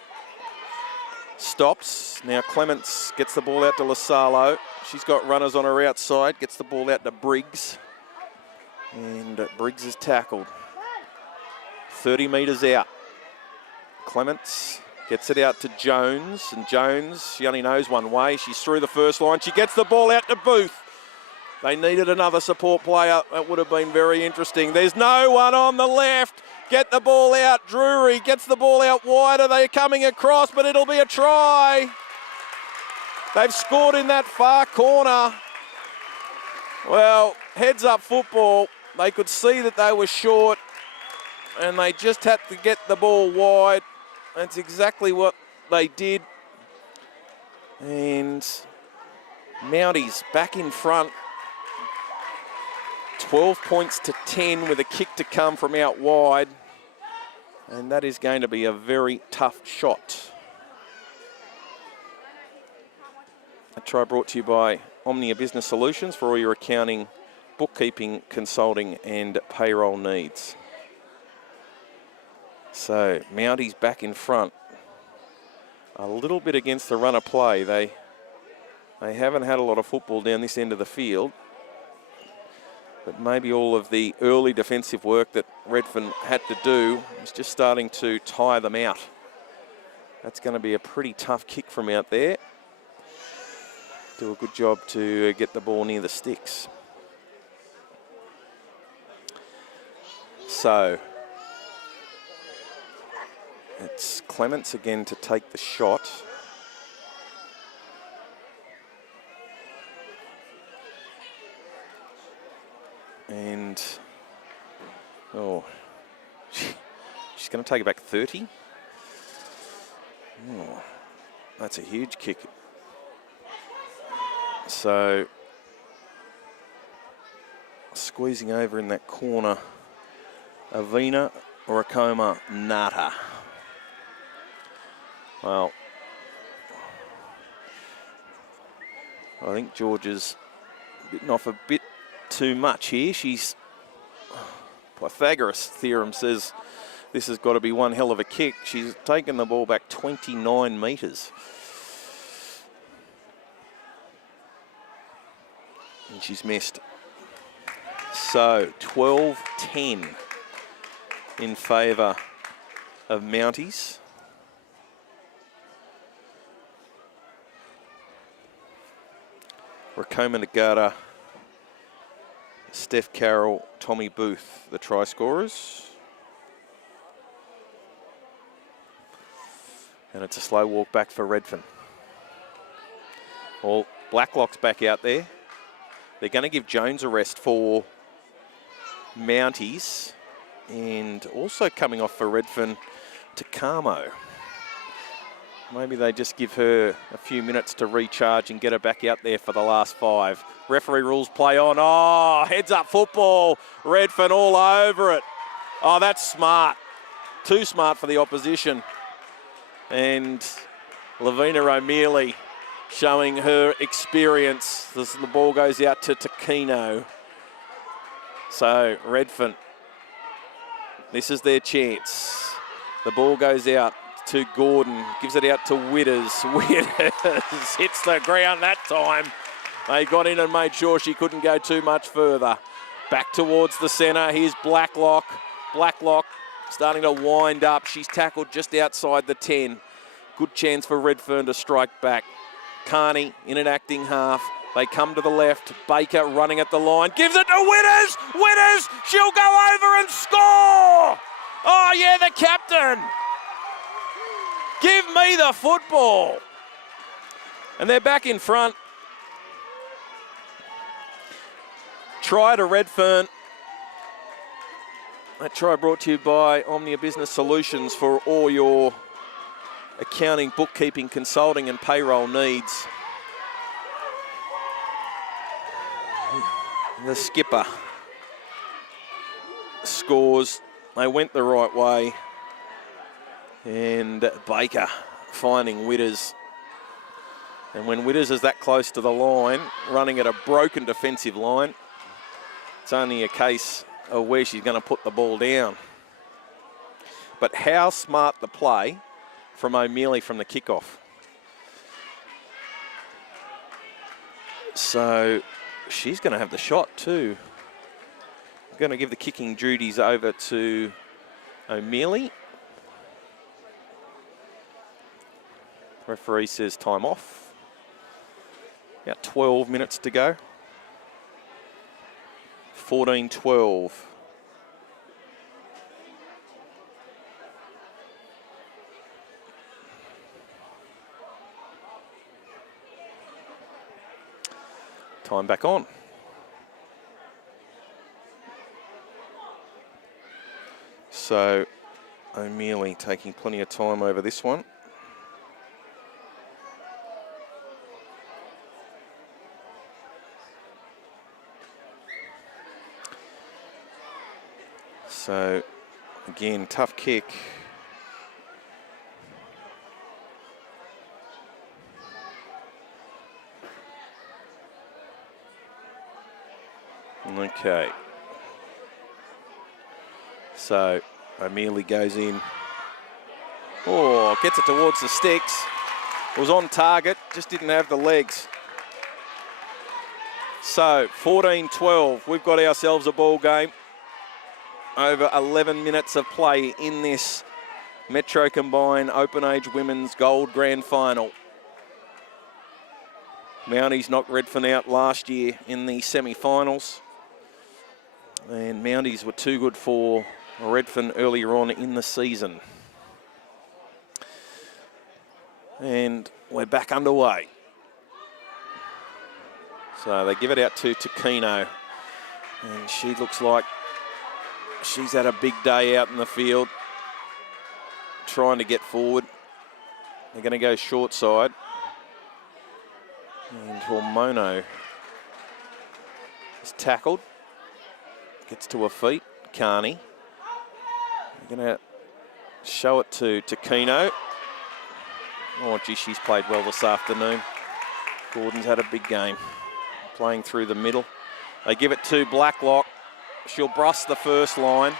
stops. Now Clements gets the ball out to Lasalo. She's got runners on her outside, gets the ball out to Briggs. And Briggs is tackled. 30 metres out. Clements gets it out to Jones, and Jones, she only knows one way. She's through the first line. She gets the ball out to Booth. They needed another support player. That would have been very interesting. There's no one on the left. Get the ball out. Drury gets the ball out wider. They're coming across, but it'll be a try. They've scored in that far corner. Well, heads up football. They could see that they were short, and they just had to get the ball wide. That's exactly what they did. And Mounties back in front. 12 points to 10 with a kick to come from out wide. And that is going to be a very tough shot. A try brought to you by Omnia Business Solutions for all your accounting, bookkeeping, consulting and payroll needs. So Mounties back in front. A little bit against the run of play. They haven't had a lot of football down this end of the field. But maybe all of the early defensive work that Redfern had to do is just starting to tire them out. That's going to be a pretty tough kick from out there. Do a good job to get the ball near the sticks. So it's Clements again to take the shot. And, oh, she's going to take it back 30. Oh, that's a huge kick. So, squeezing over in that corner, Avina or Akoma Nata. Well, I think George is bitten off a bit too much here. She's, Pythagoras theorem says this has got to be one hell of a kick. She's taken the ball back 29 metres. And she's missed. So 12-10 in favour of Mounties. Rakoma Nagata, Steph Carroll, Tommy Booth, the try scorers. And it's a slow walk back for Redfern. Well, Blacklock's back out there. They're going to give Jones a rest for Mounties. And also coming off for Redfern, Takamo. Maybe they just give her a few minutes to recharge and get her back out there for the last 5. Referee rules play on. Oh, heads up football. Redfern all over it. Oh, that's smart. Too smart for the opposition. And Lavina O'Mealy showing her experience. The ball goes out to Taquino. So Redfern, this is their chance. The ball goes out to Gordon, gives it out to Witters. Witters hits the ground that time. They got in and made sure she couldn't go too much further. Back towards the centre. Here's Blacklock. Blacklock starting to wind up. She's tackled just outside the 10. Good chance for Redfern to strike back. Carney in an acting half. They come to the left. Baker running at the line. Gives it to Witters. Witters, she'll go over and score. Oh, yeah, the captain. Give me the football. And they're back in front. Try to Redfern. That try brought to you by Omnia Business Solutions for all your accounting, bookkeeping, consulting and payroll needs. The skipper scores. They went the right way. And Baker finding Witters. And when Witters is that close to the line, running at a broken defensive line, it's only a case of where she's going to put the ball down. But how smart the play from O'Mealy from the kickoff. So she's going to have the shot too. Going to give the kicking duties over to O'Mealy. Referee says time off. About 12 minutes to go. 14-12. Time back on. So O'Mealy taking plenty of time over this one. So, again, tough kick. Okay. So, O'Mealy goes in. Oh, gets it towards the sticks. It was on target, just didn't have the legs. So, 14-12. We've got ourselves a ball game. Over 11 minutes of play in this Metro Combined Open Age Women's Gold Grand Final. Mounties knocked Redfern out last year in the semi-finals. And Mounties were too good for Redfern earlier on in the season. And we're back underway. So they give it out to Taquino. And she looks like she's had a big day out in the field, trying to get forward. They're going to go short side. And Hormono is tackled. Gets to her feet. Carney. They're going to show it to Taquino. Oh, gee, she's played well this afternoon. Gordon's had a big game. Playing through the middle. They give it to Blacklock. She'll brush the first line,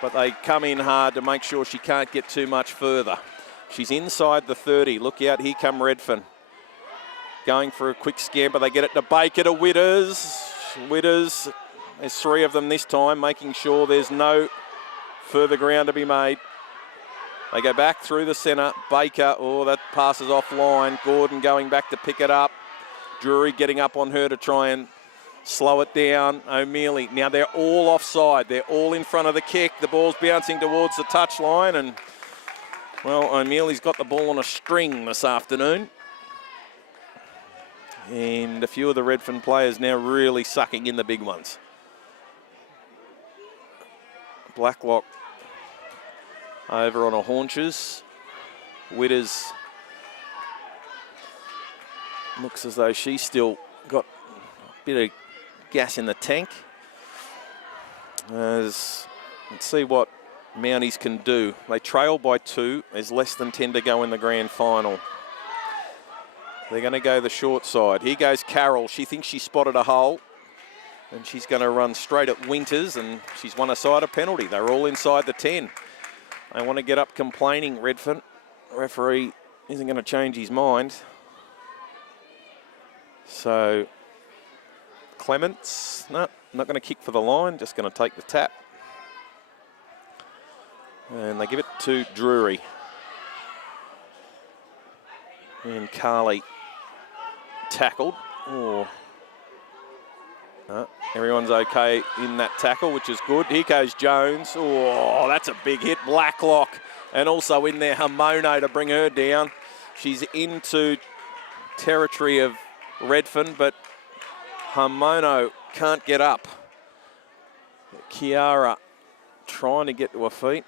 but they come in hard to make sure she can't get too much further. She's inside the 30. Look out, here come Redfern. Going for a quick scamper. They get it to Baker, to Witters. Witters, there's three of them this time, making sure there's no further ground to be made. They go back through the centre. Baker, oh, that passes offline. Gordon going back to pick it up. Drury getting up on her to try and slow it down. O'Mealy. Now they're all offside. They're all in front of the kick. The ball's bouncing towards the touchline, and well, O'Mealy's got the ball on a string this afternoon. And a few of the Redfern players now really sucking in the big ones. Blacklock over on her haunches. Witters looks as though she's still got a bit of gas in the tank. Let's see what Mounties can do. They trail by 2. There's less than 10 to go in the grand final. They're going to go the short side. Here goes Carroll. She thinks she spotted a hole, and she's going to run straight at Winters, and she's won a side a penalty. They're all inside the 10. They want to get up complaining, Redfern. Referee isn't going to change his mind. So Clements, no, not going to kick for the line, just going to take the tap. And they give it to Drury. And Carly tackled. Oh. No, everyone's okay in that tackle, which is good. Here goes Jones. Oh, that's a big hit. Blacklock. And also in there, Hormono to bring her down. She's into territory of Redfern, but Hormono can't get up. Kiara trying to get to her feet.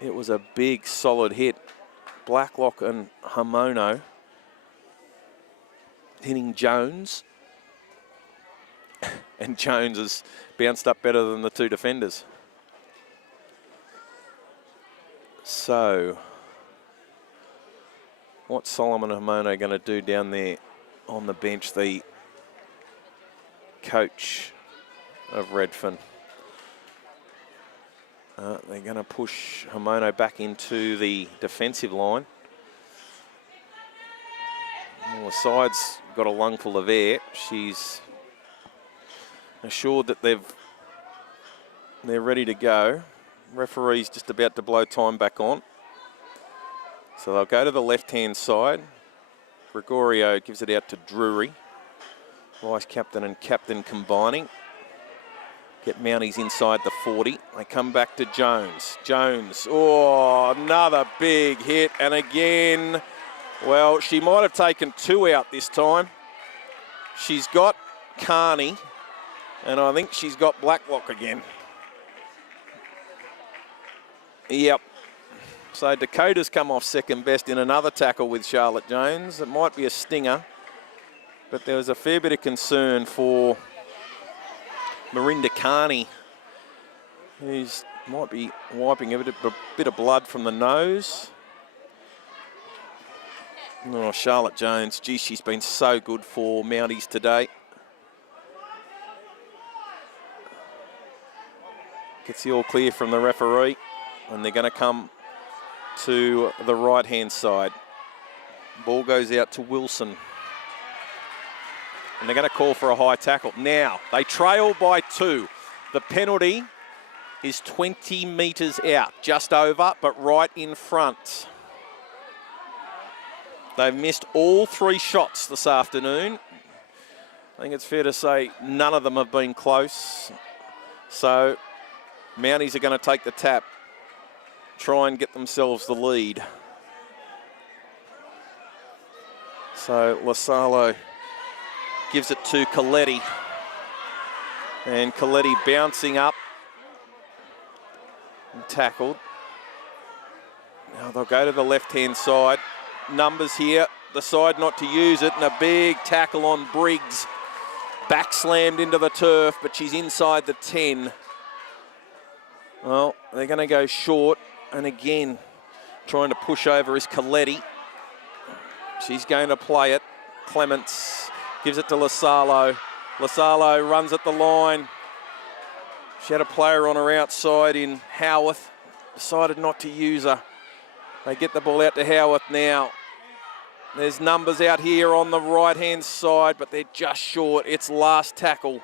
It was a big, solid hit. Blacklock and Hamono hitting Jones. And Jones has bounced up better than the two defenders. So, what's Solomon Hamono going to do down there on the bench, the coach of Redfern? They're going to push Hamono back into the defensive line. Well, the side's got a lungful of air. She's assured that they're ready to go. Referee's just about to blow time back on. So they'll go to the left-hand side. Gregorio gives it out to Drury. Vice captain and captain combining. Get Mounties inside the 40. They come back to Jones. Jones, oh, another big hit. And again, well, she might have taken two out this time. She's got Carney, and I think she's got Blacklock again. Yep. So Dakota's come off second best in another tackle with Charlotte Jones. It might be a stinger, but there was a fair bit of concern for Marinda Carney, who might be wiping a bit of blood from the nose. Oh, Charlotte Jones, gee, she's been so good for Mounties today. Gets the all clear from the referee, and they're going to come to the right-hand side. Ball goes out to Wilson. And they're going to call for a high tackle. Now, they trail by 2. The penalty is 20 metres out, just over, but right in front. They've missed all 3 shots this afternoon. I think it's fair to say none of them have been close. So, Mounties are going to take the tap, try and get themselves the lead. So, Lasalo gives it to Coletti. And Coletti bouncing up and tackled. Now they'll go to the left-hand side. Numbers here, the side not to use it, and a big tackle on Briggs. Back slammed into the turf, but she's inside the 10. Well, they're going to go short, and again, trying to push over is Coletti. She's going to play it. Clements gives it to Lasalo. Lasalo runs at the line. She had a player on her outside in Howarth. Decided not to use her. They get the ball out to Howarth now. There's numbers out here on the right-hand side, but they're just short. It's last tackle.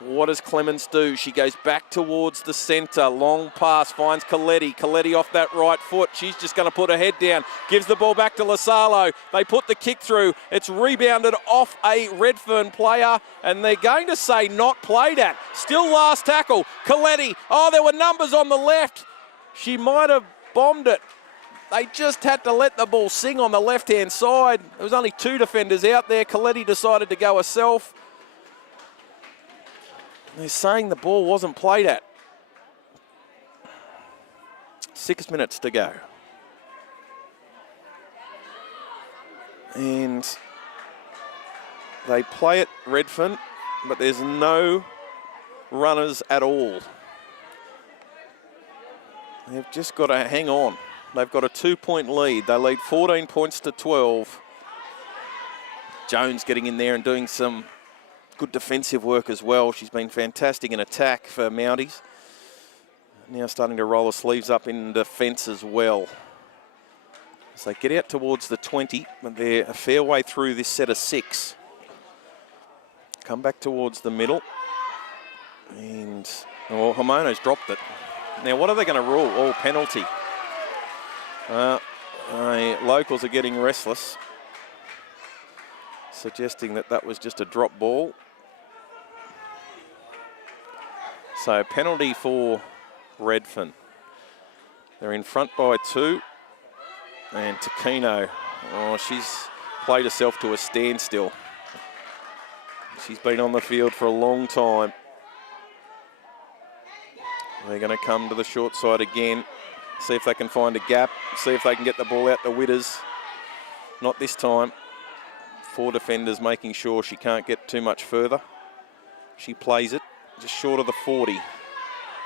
What does Clements do? She goes back towards the centre. Long pass, finds Coletti. Coletti off that right foot. She's just going to put her head down. Gives the ball back to Lasalo. They put the kick through. It's rebounded off a Redfern player, and they're going to say not played at. Still last tackle. Coletti. Oh, there were numbers on the left. She might have bombed it. They just had to let the ball sing on the left-hand side. There was only 2 defenders out there. Coletti decided to go herself. They're saying the ball wasn't played at. 6 minutes to go. And they play at Redfern, but there's no runners at all. They've just got to hang on. They've got a 2-point lead. They lead 14 points to 12. Jones getting in there and doing some good defensive work as well. She's been fantastic in attack for Mounties. Now starting to roll her sleeves up in defence as well. As they get out towards the 20, but they're a fair way through this set of 6. Come back towards the middle. And, oh, Hamono's dropped it. Now, what are they going to rule? Oh, penalty. Locals are getting restless, suggesting that that was just a drop ball. So penalty for Redfern. They're in front by 2. And Taquino, oh, she's played herself to a standstill. She's been on the field for a long time. They're going to come to the short side again. See if they can find a gap. See if they can get the ball out to Witters. Not this time. 4 defenders making sure she can't get too much further. She plays it just short of the 40.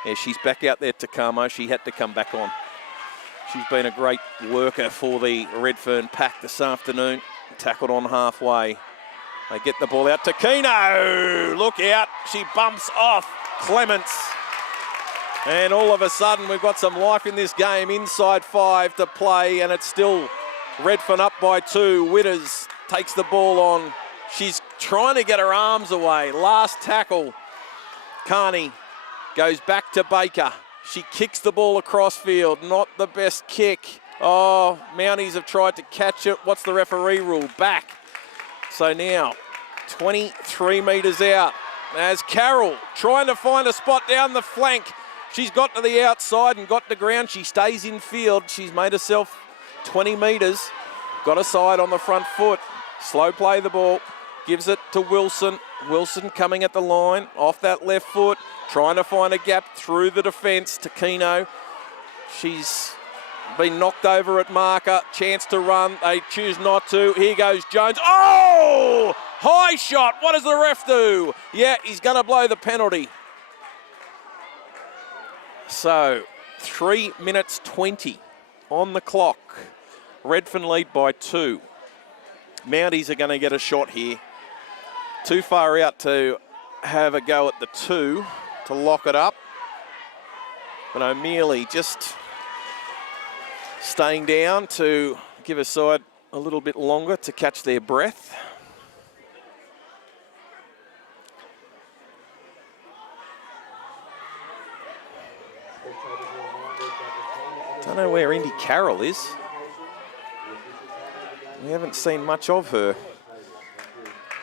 Yeah, she's back out there to Camo. She had to come back on. She's been a great worker for the Redfern pack this afternoon. Tackled on halfway. They get the ball out to Keno. Look out. She bumps off Clements. And all of a sudden, we've got some life in this game. Inside 5 to play, and it's still Redfern up by 2. Witters takes the ball on. She's trying to get her arms away. Last tackle. Carney goes back to Baker. She kicks the ball across field. Not the best kick. Oh, Mounties have tried to catch it. What's the referee rule? Back. So now, 23 metres out. As Carroll trying to find a spot down the flank. She's got to the outside and got to ground. She stays in field. She's made herself 20 metres. Got a side on the front foot. Slow play the ball. Gives it to Wilson. Wilson coming at the line. Off that left foot. Trying to find a gap through the defence to Keno. She's been knocked over at marker. Chance to run. They choose not to. Here goes Jones. Oh! High shot. What does the ref do? Yeah, he's going to blow the penalty. So, 3 minutes 20 on the clock. Redfern lead by 2. Mounties are going to get a shot here. Too far out to have a go at the 2 to lock it up. But O'Mealy just staying down to give a side a little bit longer to catch their breath. Don't know where Indy Carroll is. We haven't seen much of her.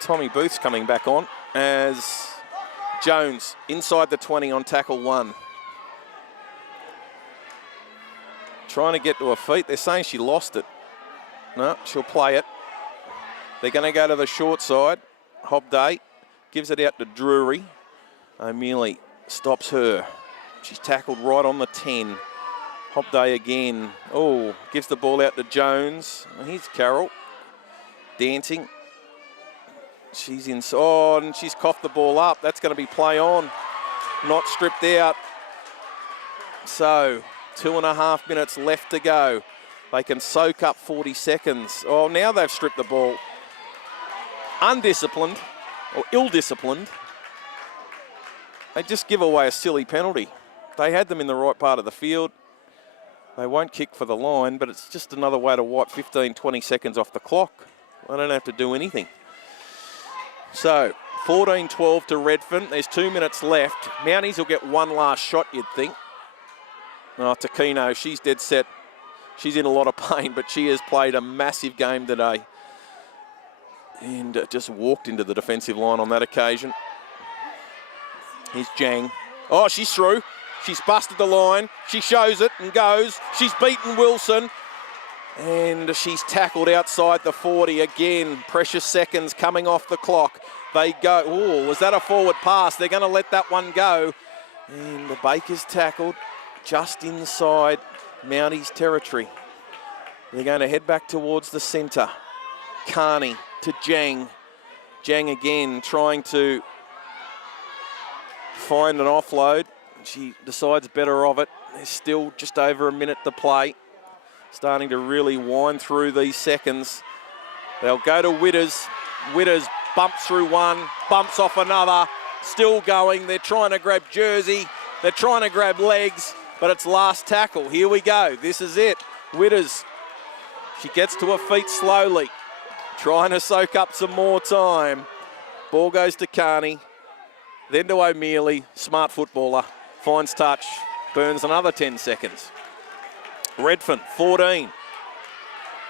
Tommy Booth's coming back on as Jones inside the 20 on tackle 1. Trying to get to her feet. They're saying she lost it. No, she'll play it. They're going to go to the short side. Hobday gives it out to Drury. O'Mealy stops her. She's tackled right on the 10. Hobday again. Oh, gives the ball out to Jones. Here's Carroll. Dancing. She's inside and she's coughed the ball up. That's going to be play on. Not stripped out. So, 2.5 minutes left to go. They can soak up 40 seconds. Oh, now they've stripped the ball. Undisciplined or ill-disciplined. They just give away a silly penalty. They had them in the right part of the field. They won't kick for the line, but it's just another way to wipe 15, 20 seconds off the clock. I don't have to do anything. So, 14-12 to Redfern. There's 2 minutes left. Mounties will get one last shot, you'd think. Oh, Takino, she's dead set. She's in a lot of pain, but she has played a massive game today. And just walked into the defensive line on that occasion. Here's Jang. Oh, she's through. She's busted the line. She shows it and goes. She's beaten Wilson. And she's tackled outside the 40 again. Precious seconds coming off the clock. They go. Oh, was that a forward pass? They're going to let that one go. And the Baker's tackled just inside Mounties territory. They're going to head back towards the centre. Carney to Jang. Jang again trying to find an offload. She decides better of it. There's still just over a minute to play. Starting to really wind through these seconds. They'll go to Witters. Witters bumps through one, bumps off another. Still going. They're trying to grab jersey. They're trying to grab legs, but it's last tackle. Here we go. This is it. Witters. She gets to her feet slowly. Trying to soak up some more time. Ball goes to Carney. Then to O'Mealy. Smart footballer. Finds touch. Burns another 10 seconds. Redfern, 14.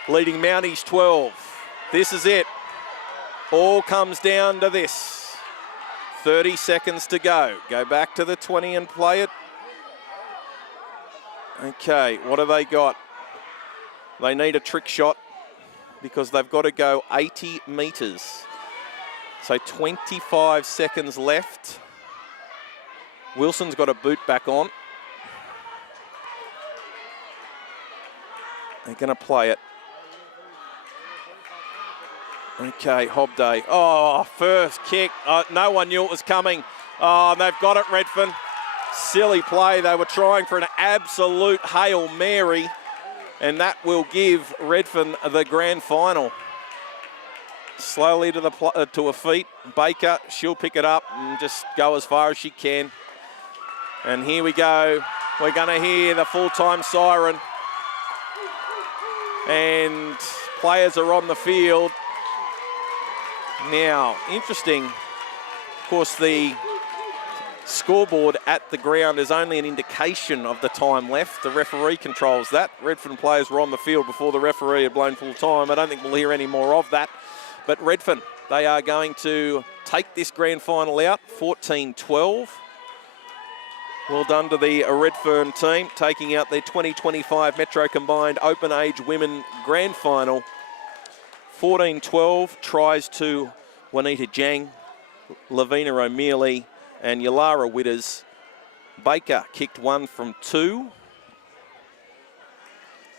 Leading Mounties, 12. This is it. All comes down to this. 30 seconds to go. Go back to the 20 and play it. Okay, what have they got? They need a trick shot because they've got to go 80 metres. So 25 seconds left. Wilson's got a boot back on. They're going to play it. Okay, Hobday. Oh, first kick. No one knew it was coming. Oh, and they've got it, Redfern. Silly play. They were trying for an absolute Hail Mary, and that will give Redfern the grand final. Slowly to her feet. Baker, she'll pick it up and just go as far as she can. And here we go. We're going to hear the full-time siren. And players are on the field. Now, interesting, of course, the scoreboard at the ground is only an indication of the time left. The referee controls that. Redfern players were on the field before the referee had blown full time. I don't think we'll hear any more of that. But Redfern, they are going to take this grand final out, 14-12. Well done to the Redfern team, taking out their 2025 Metro Combined Open Age Women Grand Final. 14-12, tries to Juanita Jang, Lavina O'Mealy and Yalara Witters. Baker kicked 1 from 2.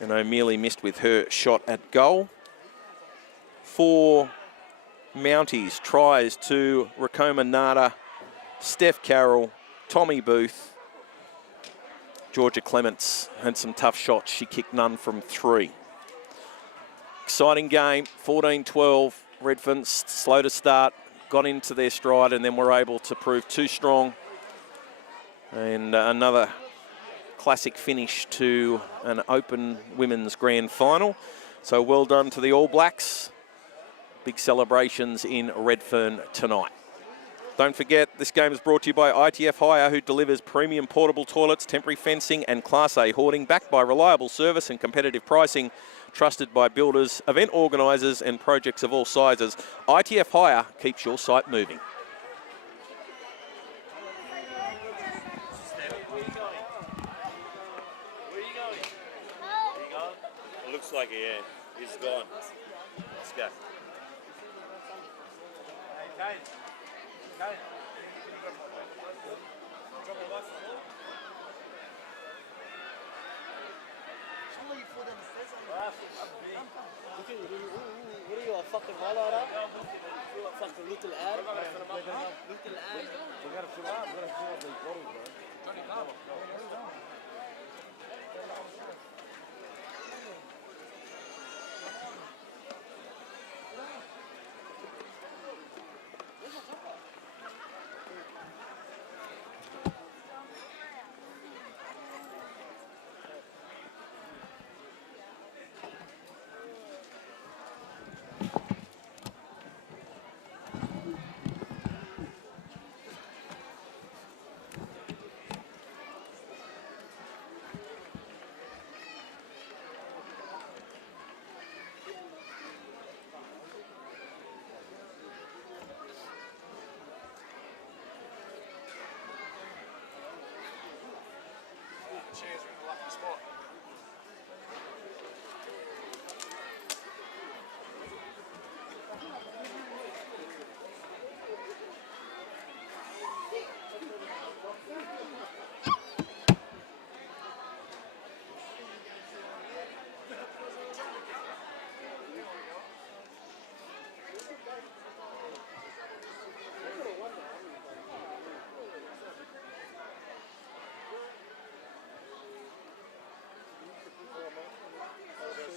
And O'Mealy missed with her shot at goal. 4 Mounties, tries to Rakoma Nada, Steph Carroll, Tommy Booth. Georgia Clements had some tough shots. She kicked none from 3. Exciting game, 14-12. Redfern slow to start, got into their stride, and then were able to prove too strong. And another classic finish to an open women's grand final. So well done to the All Blacks. Big celebrations in Redfern tonight. Don't forget, this game is brought to you by ITF Hire, who delivers premium portable toilets, temporary fencing and Class A hoarding, backed by reliable service and competitive pricing, trusted by builders, event organisers and projects of all sizes. ITF Hire keeps your site moving. It looks like it, yeah. He's gone. Let's go. What are you, a fucking holler? Fucking little ad? Little ad? We gotta fill out the bottles, bro. Chairs are in the lucky spot.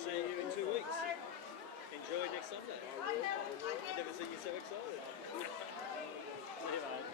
See you in 2 weeks. Enjoy next Sunday. I've never seen you so excited. Yeah, mate.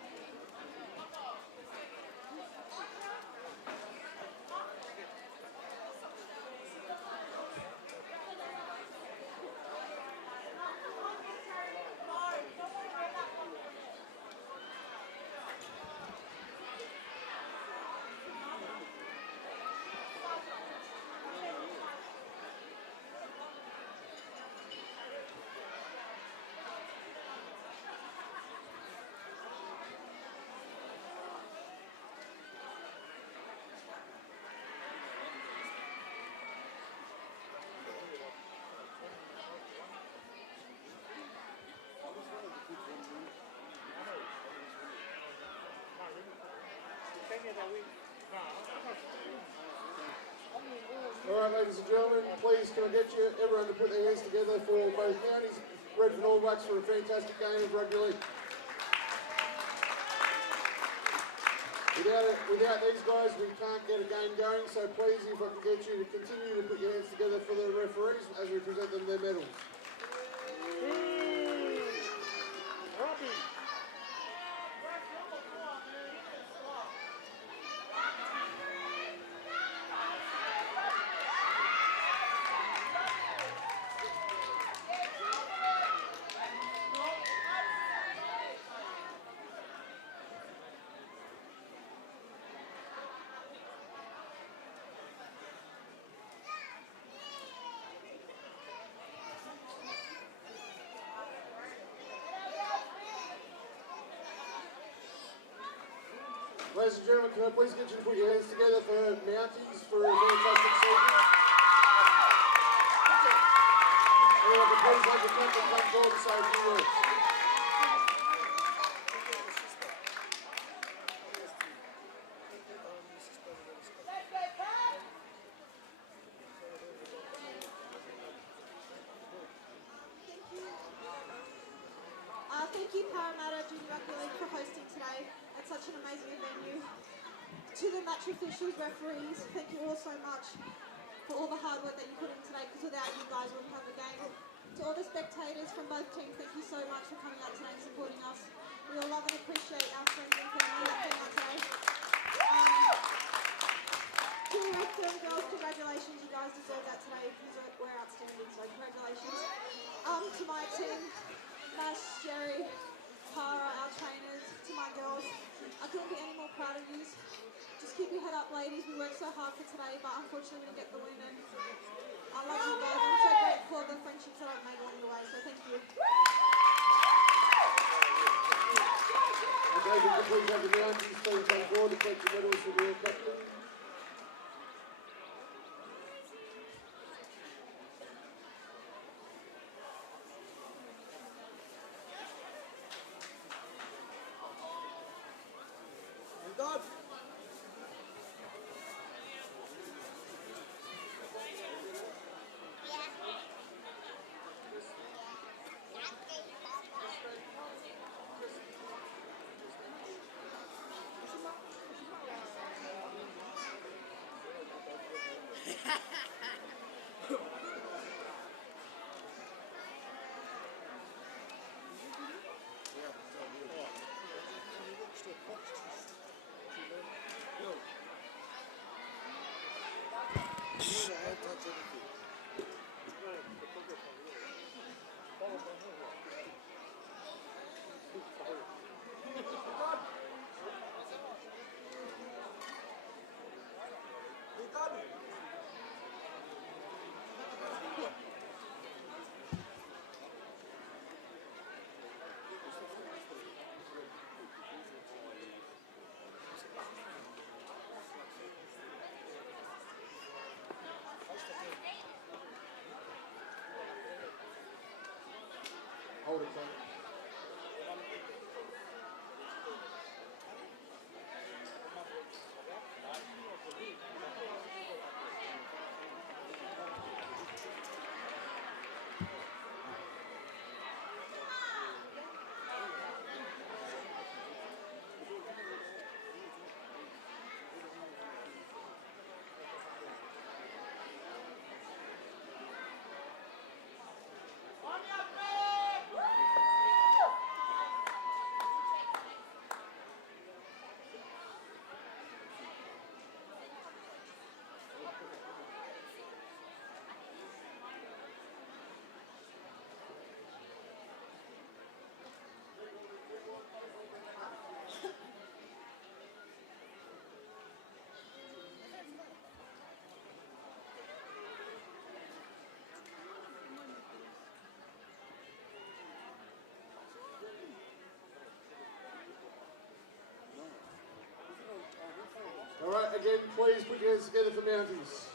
All right, ladies and gentlemen, please can I get you everyone to put their hands together for both Mounties, Redfern All Blacks for a fantastic game of rugby league. Without these guys, we can't get a game going, so please, if I can get you to continue to put your hands together for the referees as we present them their medals. Ladies and gentlemen, can I please get you to put your hands together for Mounties for a fantastic season? And I can please have the captain come forward and say a few words. Thank you, Parramatta Junior Rugby League, for hosting today at such an amazing venue. To the match officials, referees, thank you all so much for all the hard work that you put in today, because without you guys, we wouldn't have the game. To all the spectators from both teams, thank you so much for coming out today and supporting us. We all love and appreciate our friends and family that came out today. To the Redfern girls, congratulations, you guys deserve that today. You were outstanding, so congratulations. To my team, Nash, Jerry, Para, our trainers, to my girls, I couldn't be any more proud of you. Just keep your head up, ladies. We worked so hard for today, but unfortunately we didn't get the win. And I love you guys. I'm so grateful for the friendships that I've made along the way. So thank you. Okay, can you please have the Mounties team come forward to collect your medals for the captain? Hold it, son. All right, again, please put your hands together for Mounties.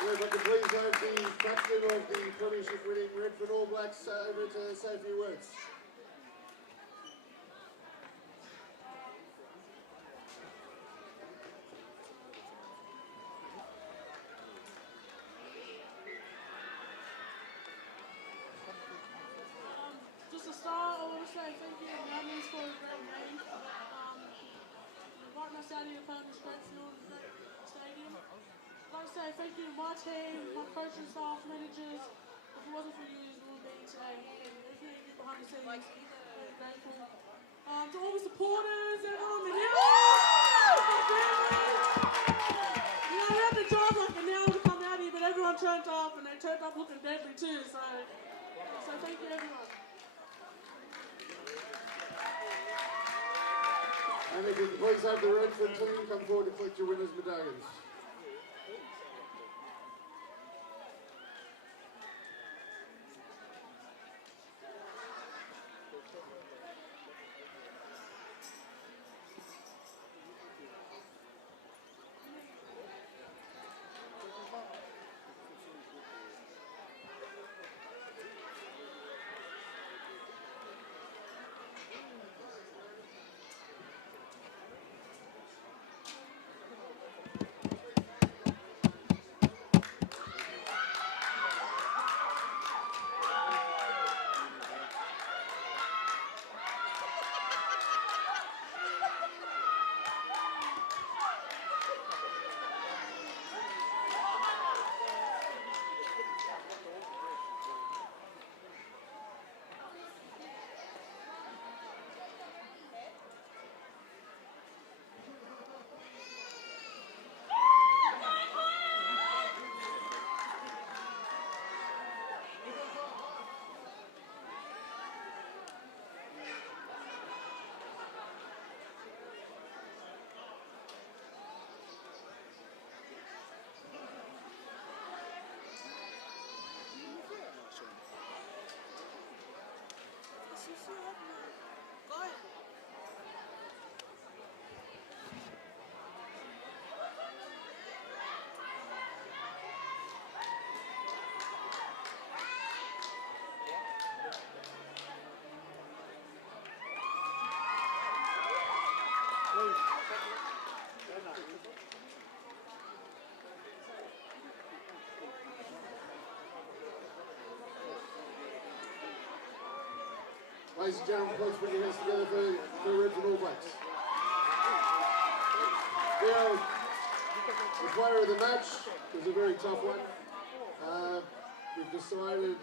If I could please have the captain of the premiership winning Redfern All Blacks over to say a few words. us out here playing this great field and great stadium. I'd like to say thank you to my team, my coaching staff, managers. If it wasn't for you, we wouldn't be here today. And everything you did behind the scenes, very grateful. To all the supporters, everyone, the heroes, my family. You know, we had to drive like an hour to come out here, but everyone turned up, and they turned up looking deadly too. So thank you, everyone. And if you could please have the Redfern team come forward to collect your winners' medallions. Ladies and gentlemen, please put your hands together for the Redfern All Blacks. Now, the player of the match was a very tough one. We've decided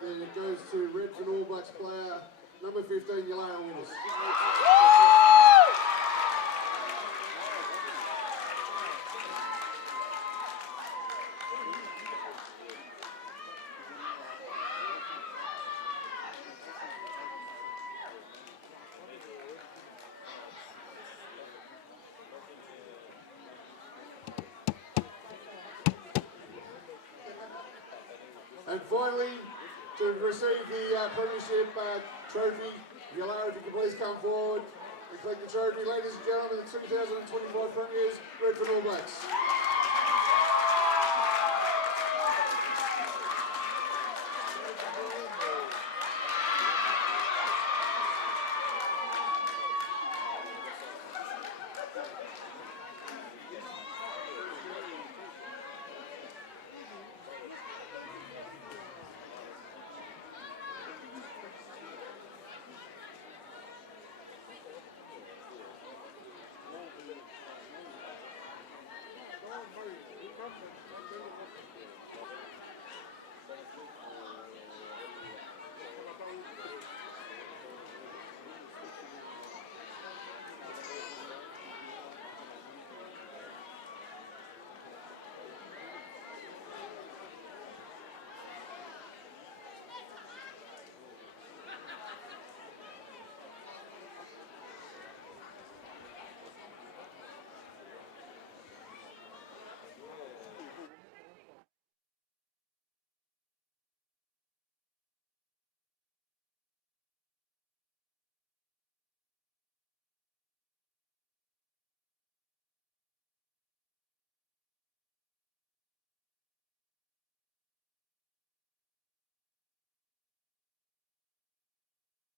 that it goes to Redfern All Blacks player number 15, Yalaya Winners. And finally, to receive the Premiership trophy, Yalaya, if you could please come forward and collect the trophy. Ladies and gentlemen, the 2025 Premiers, Redfern All Blacks.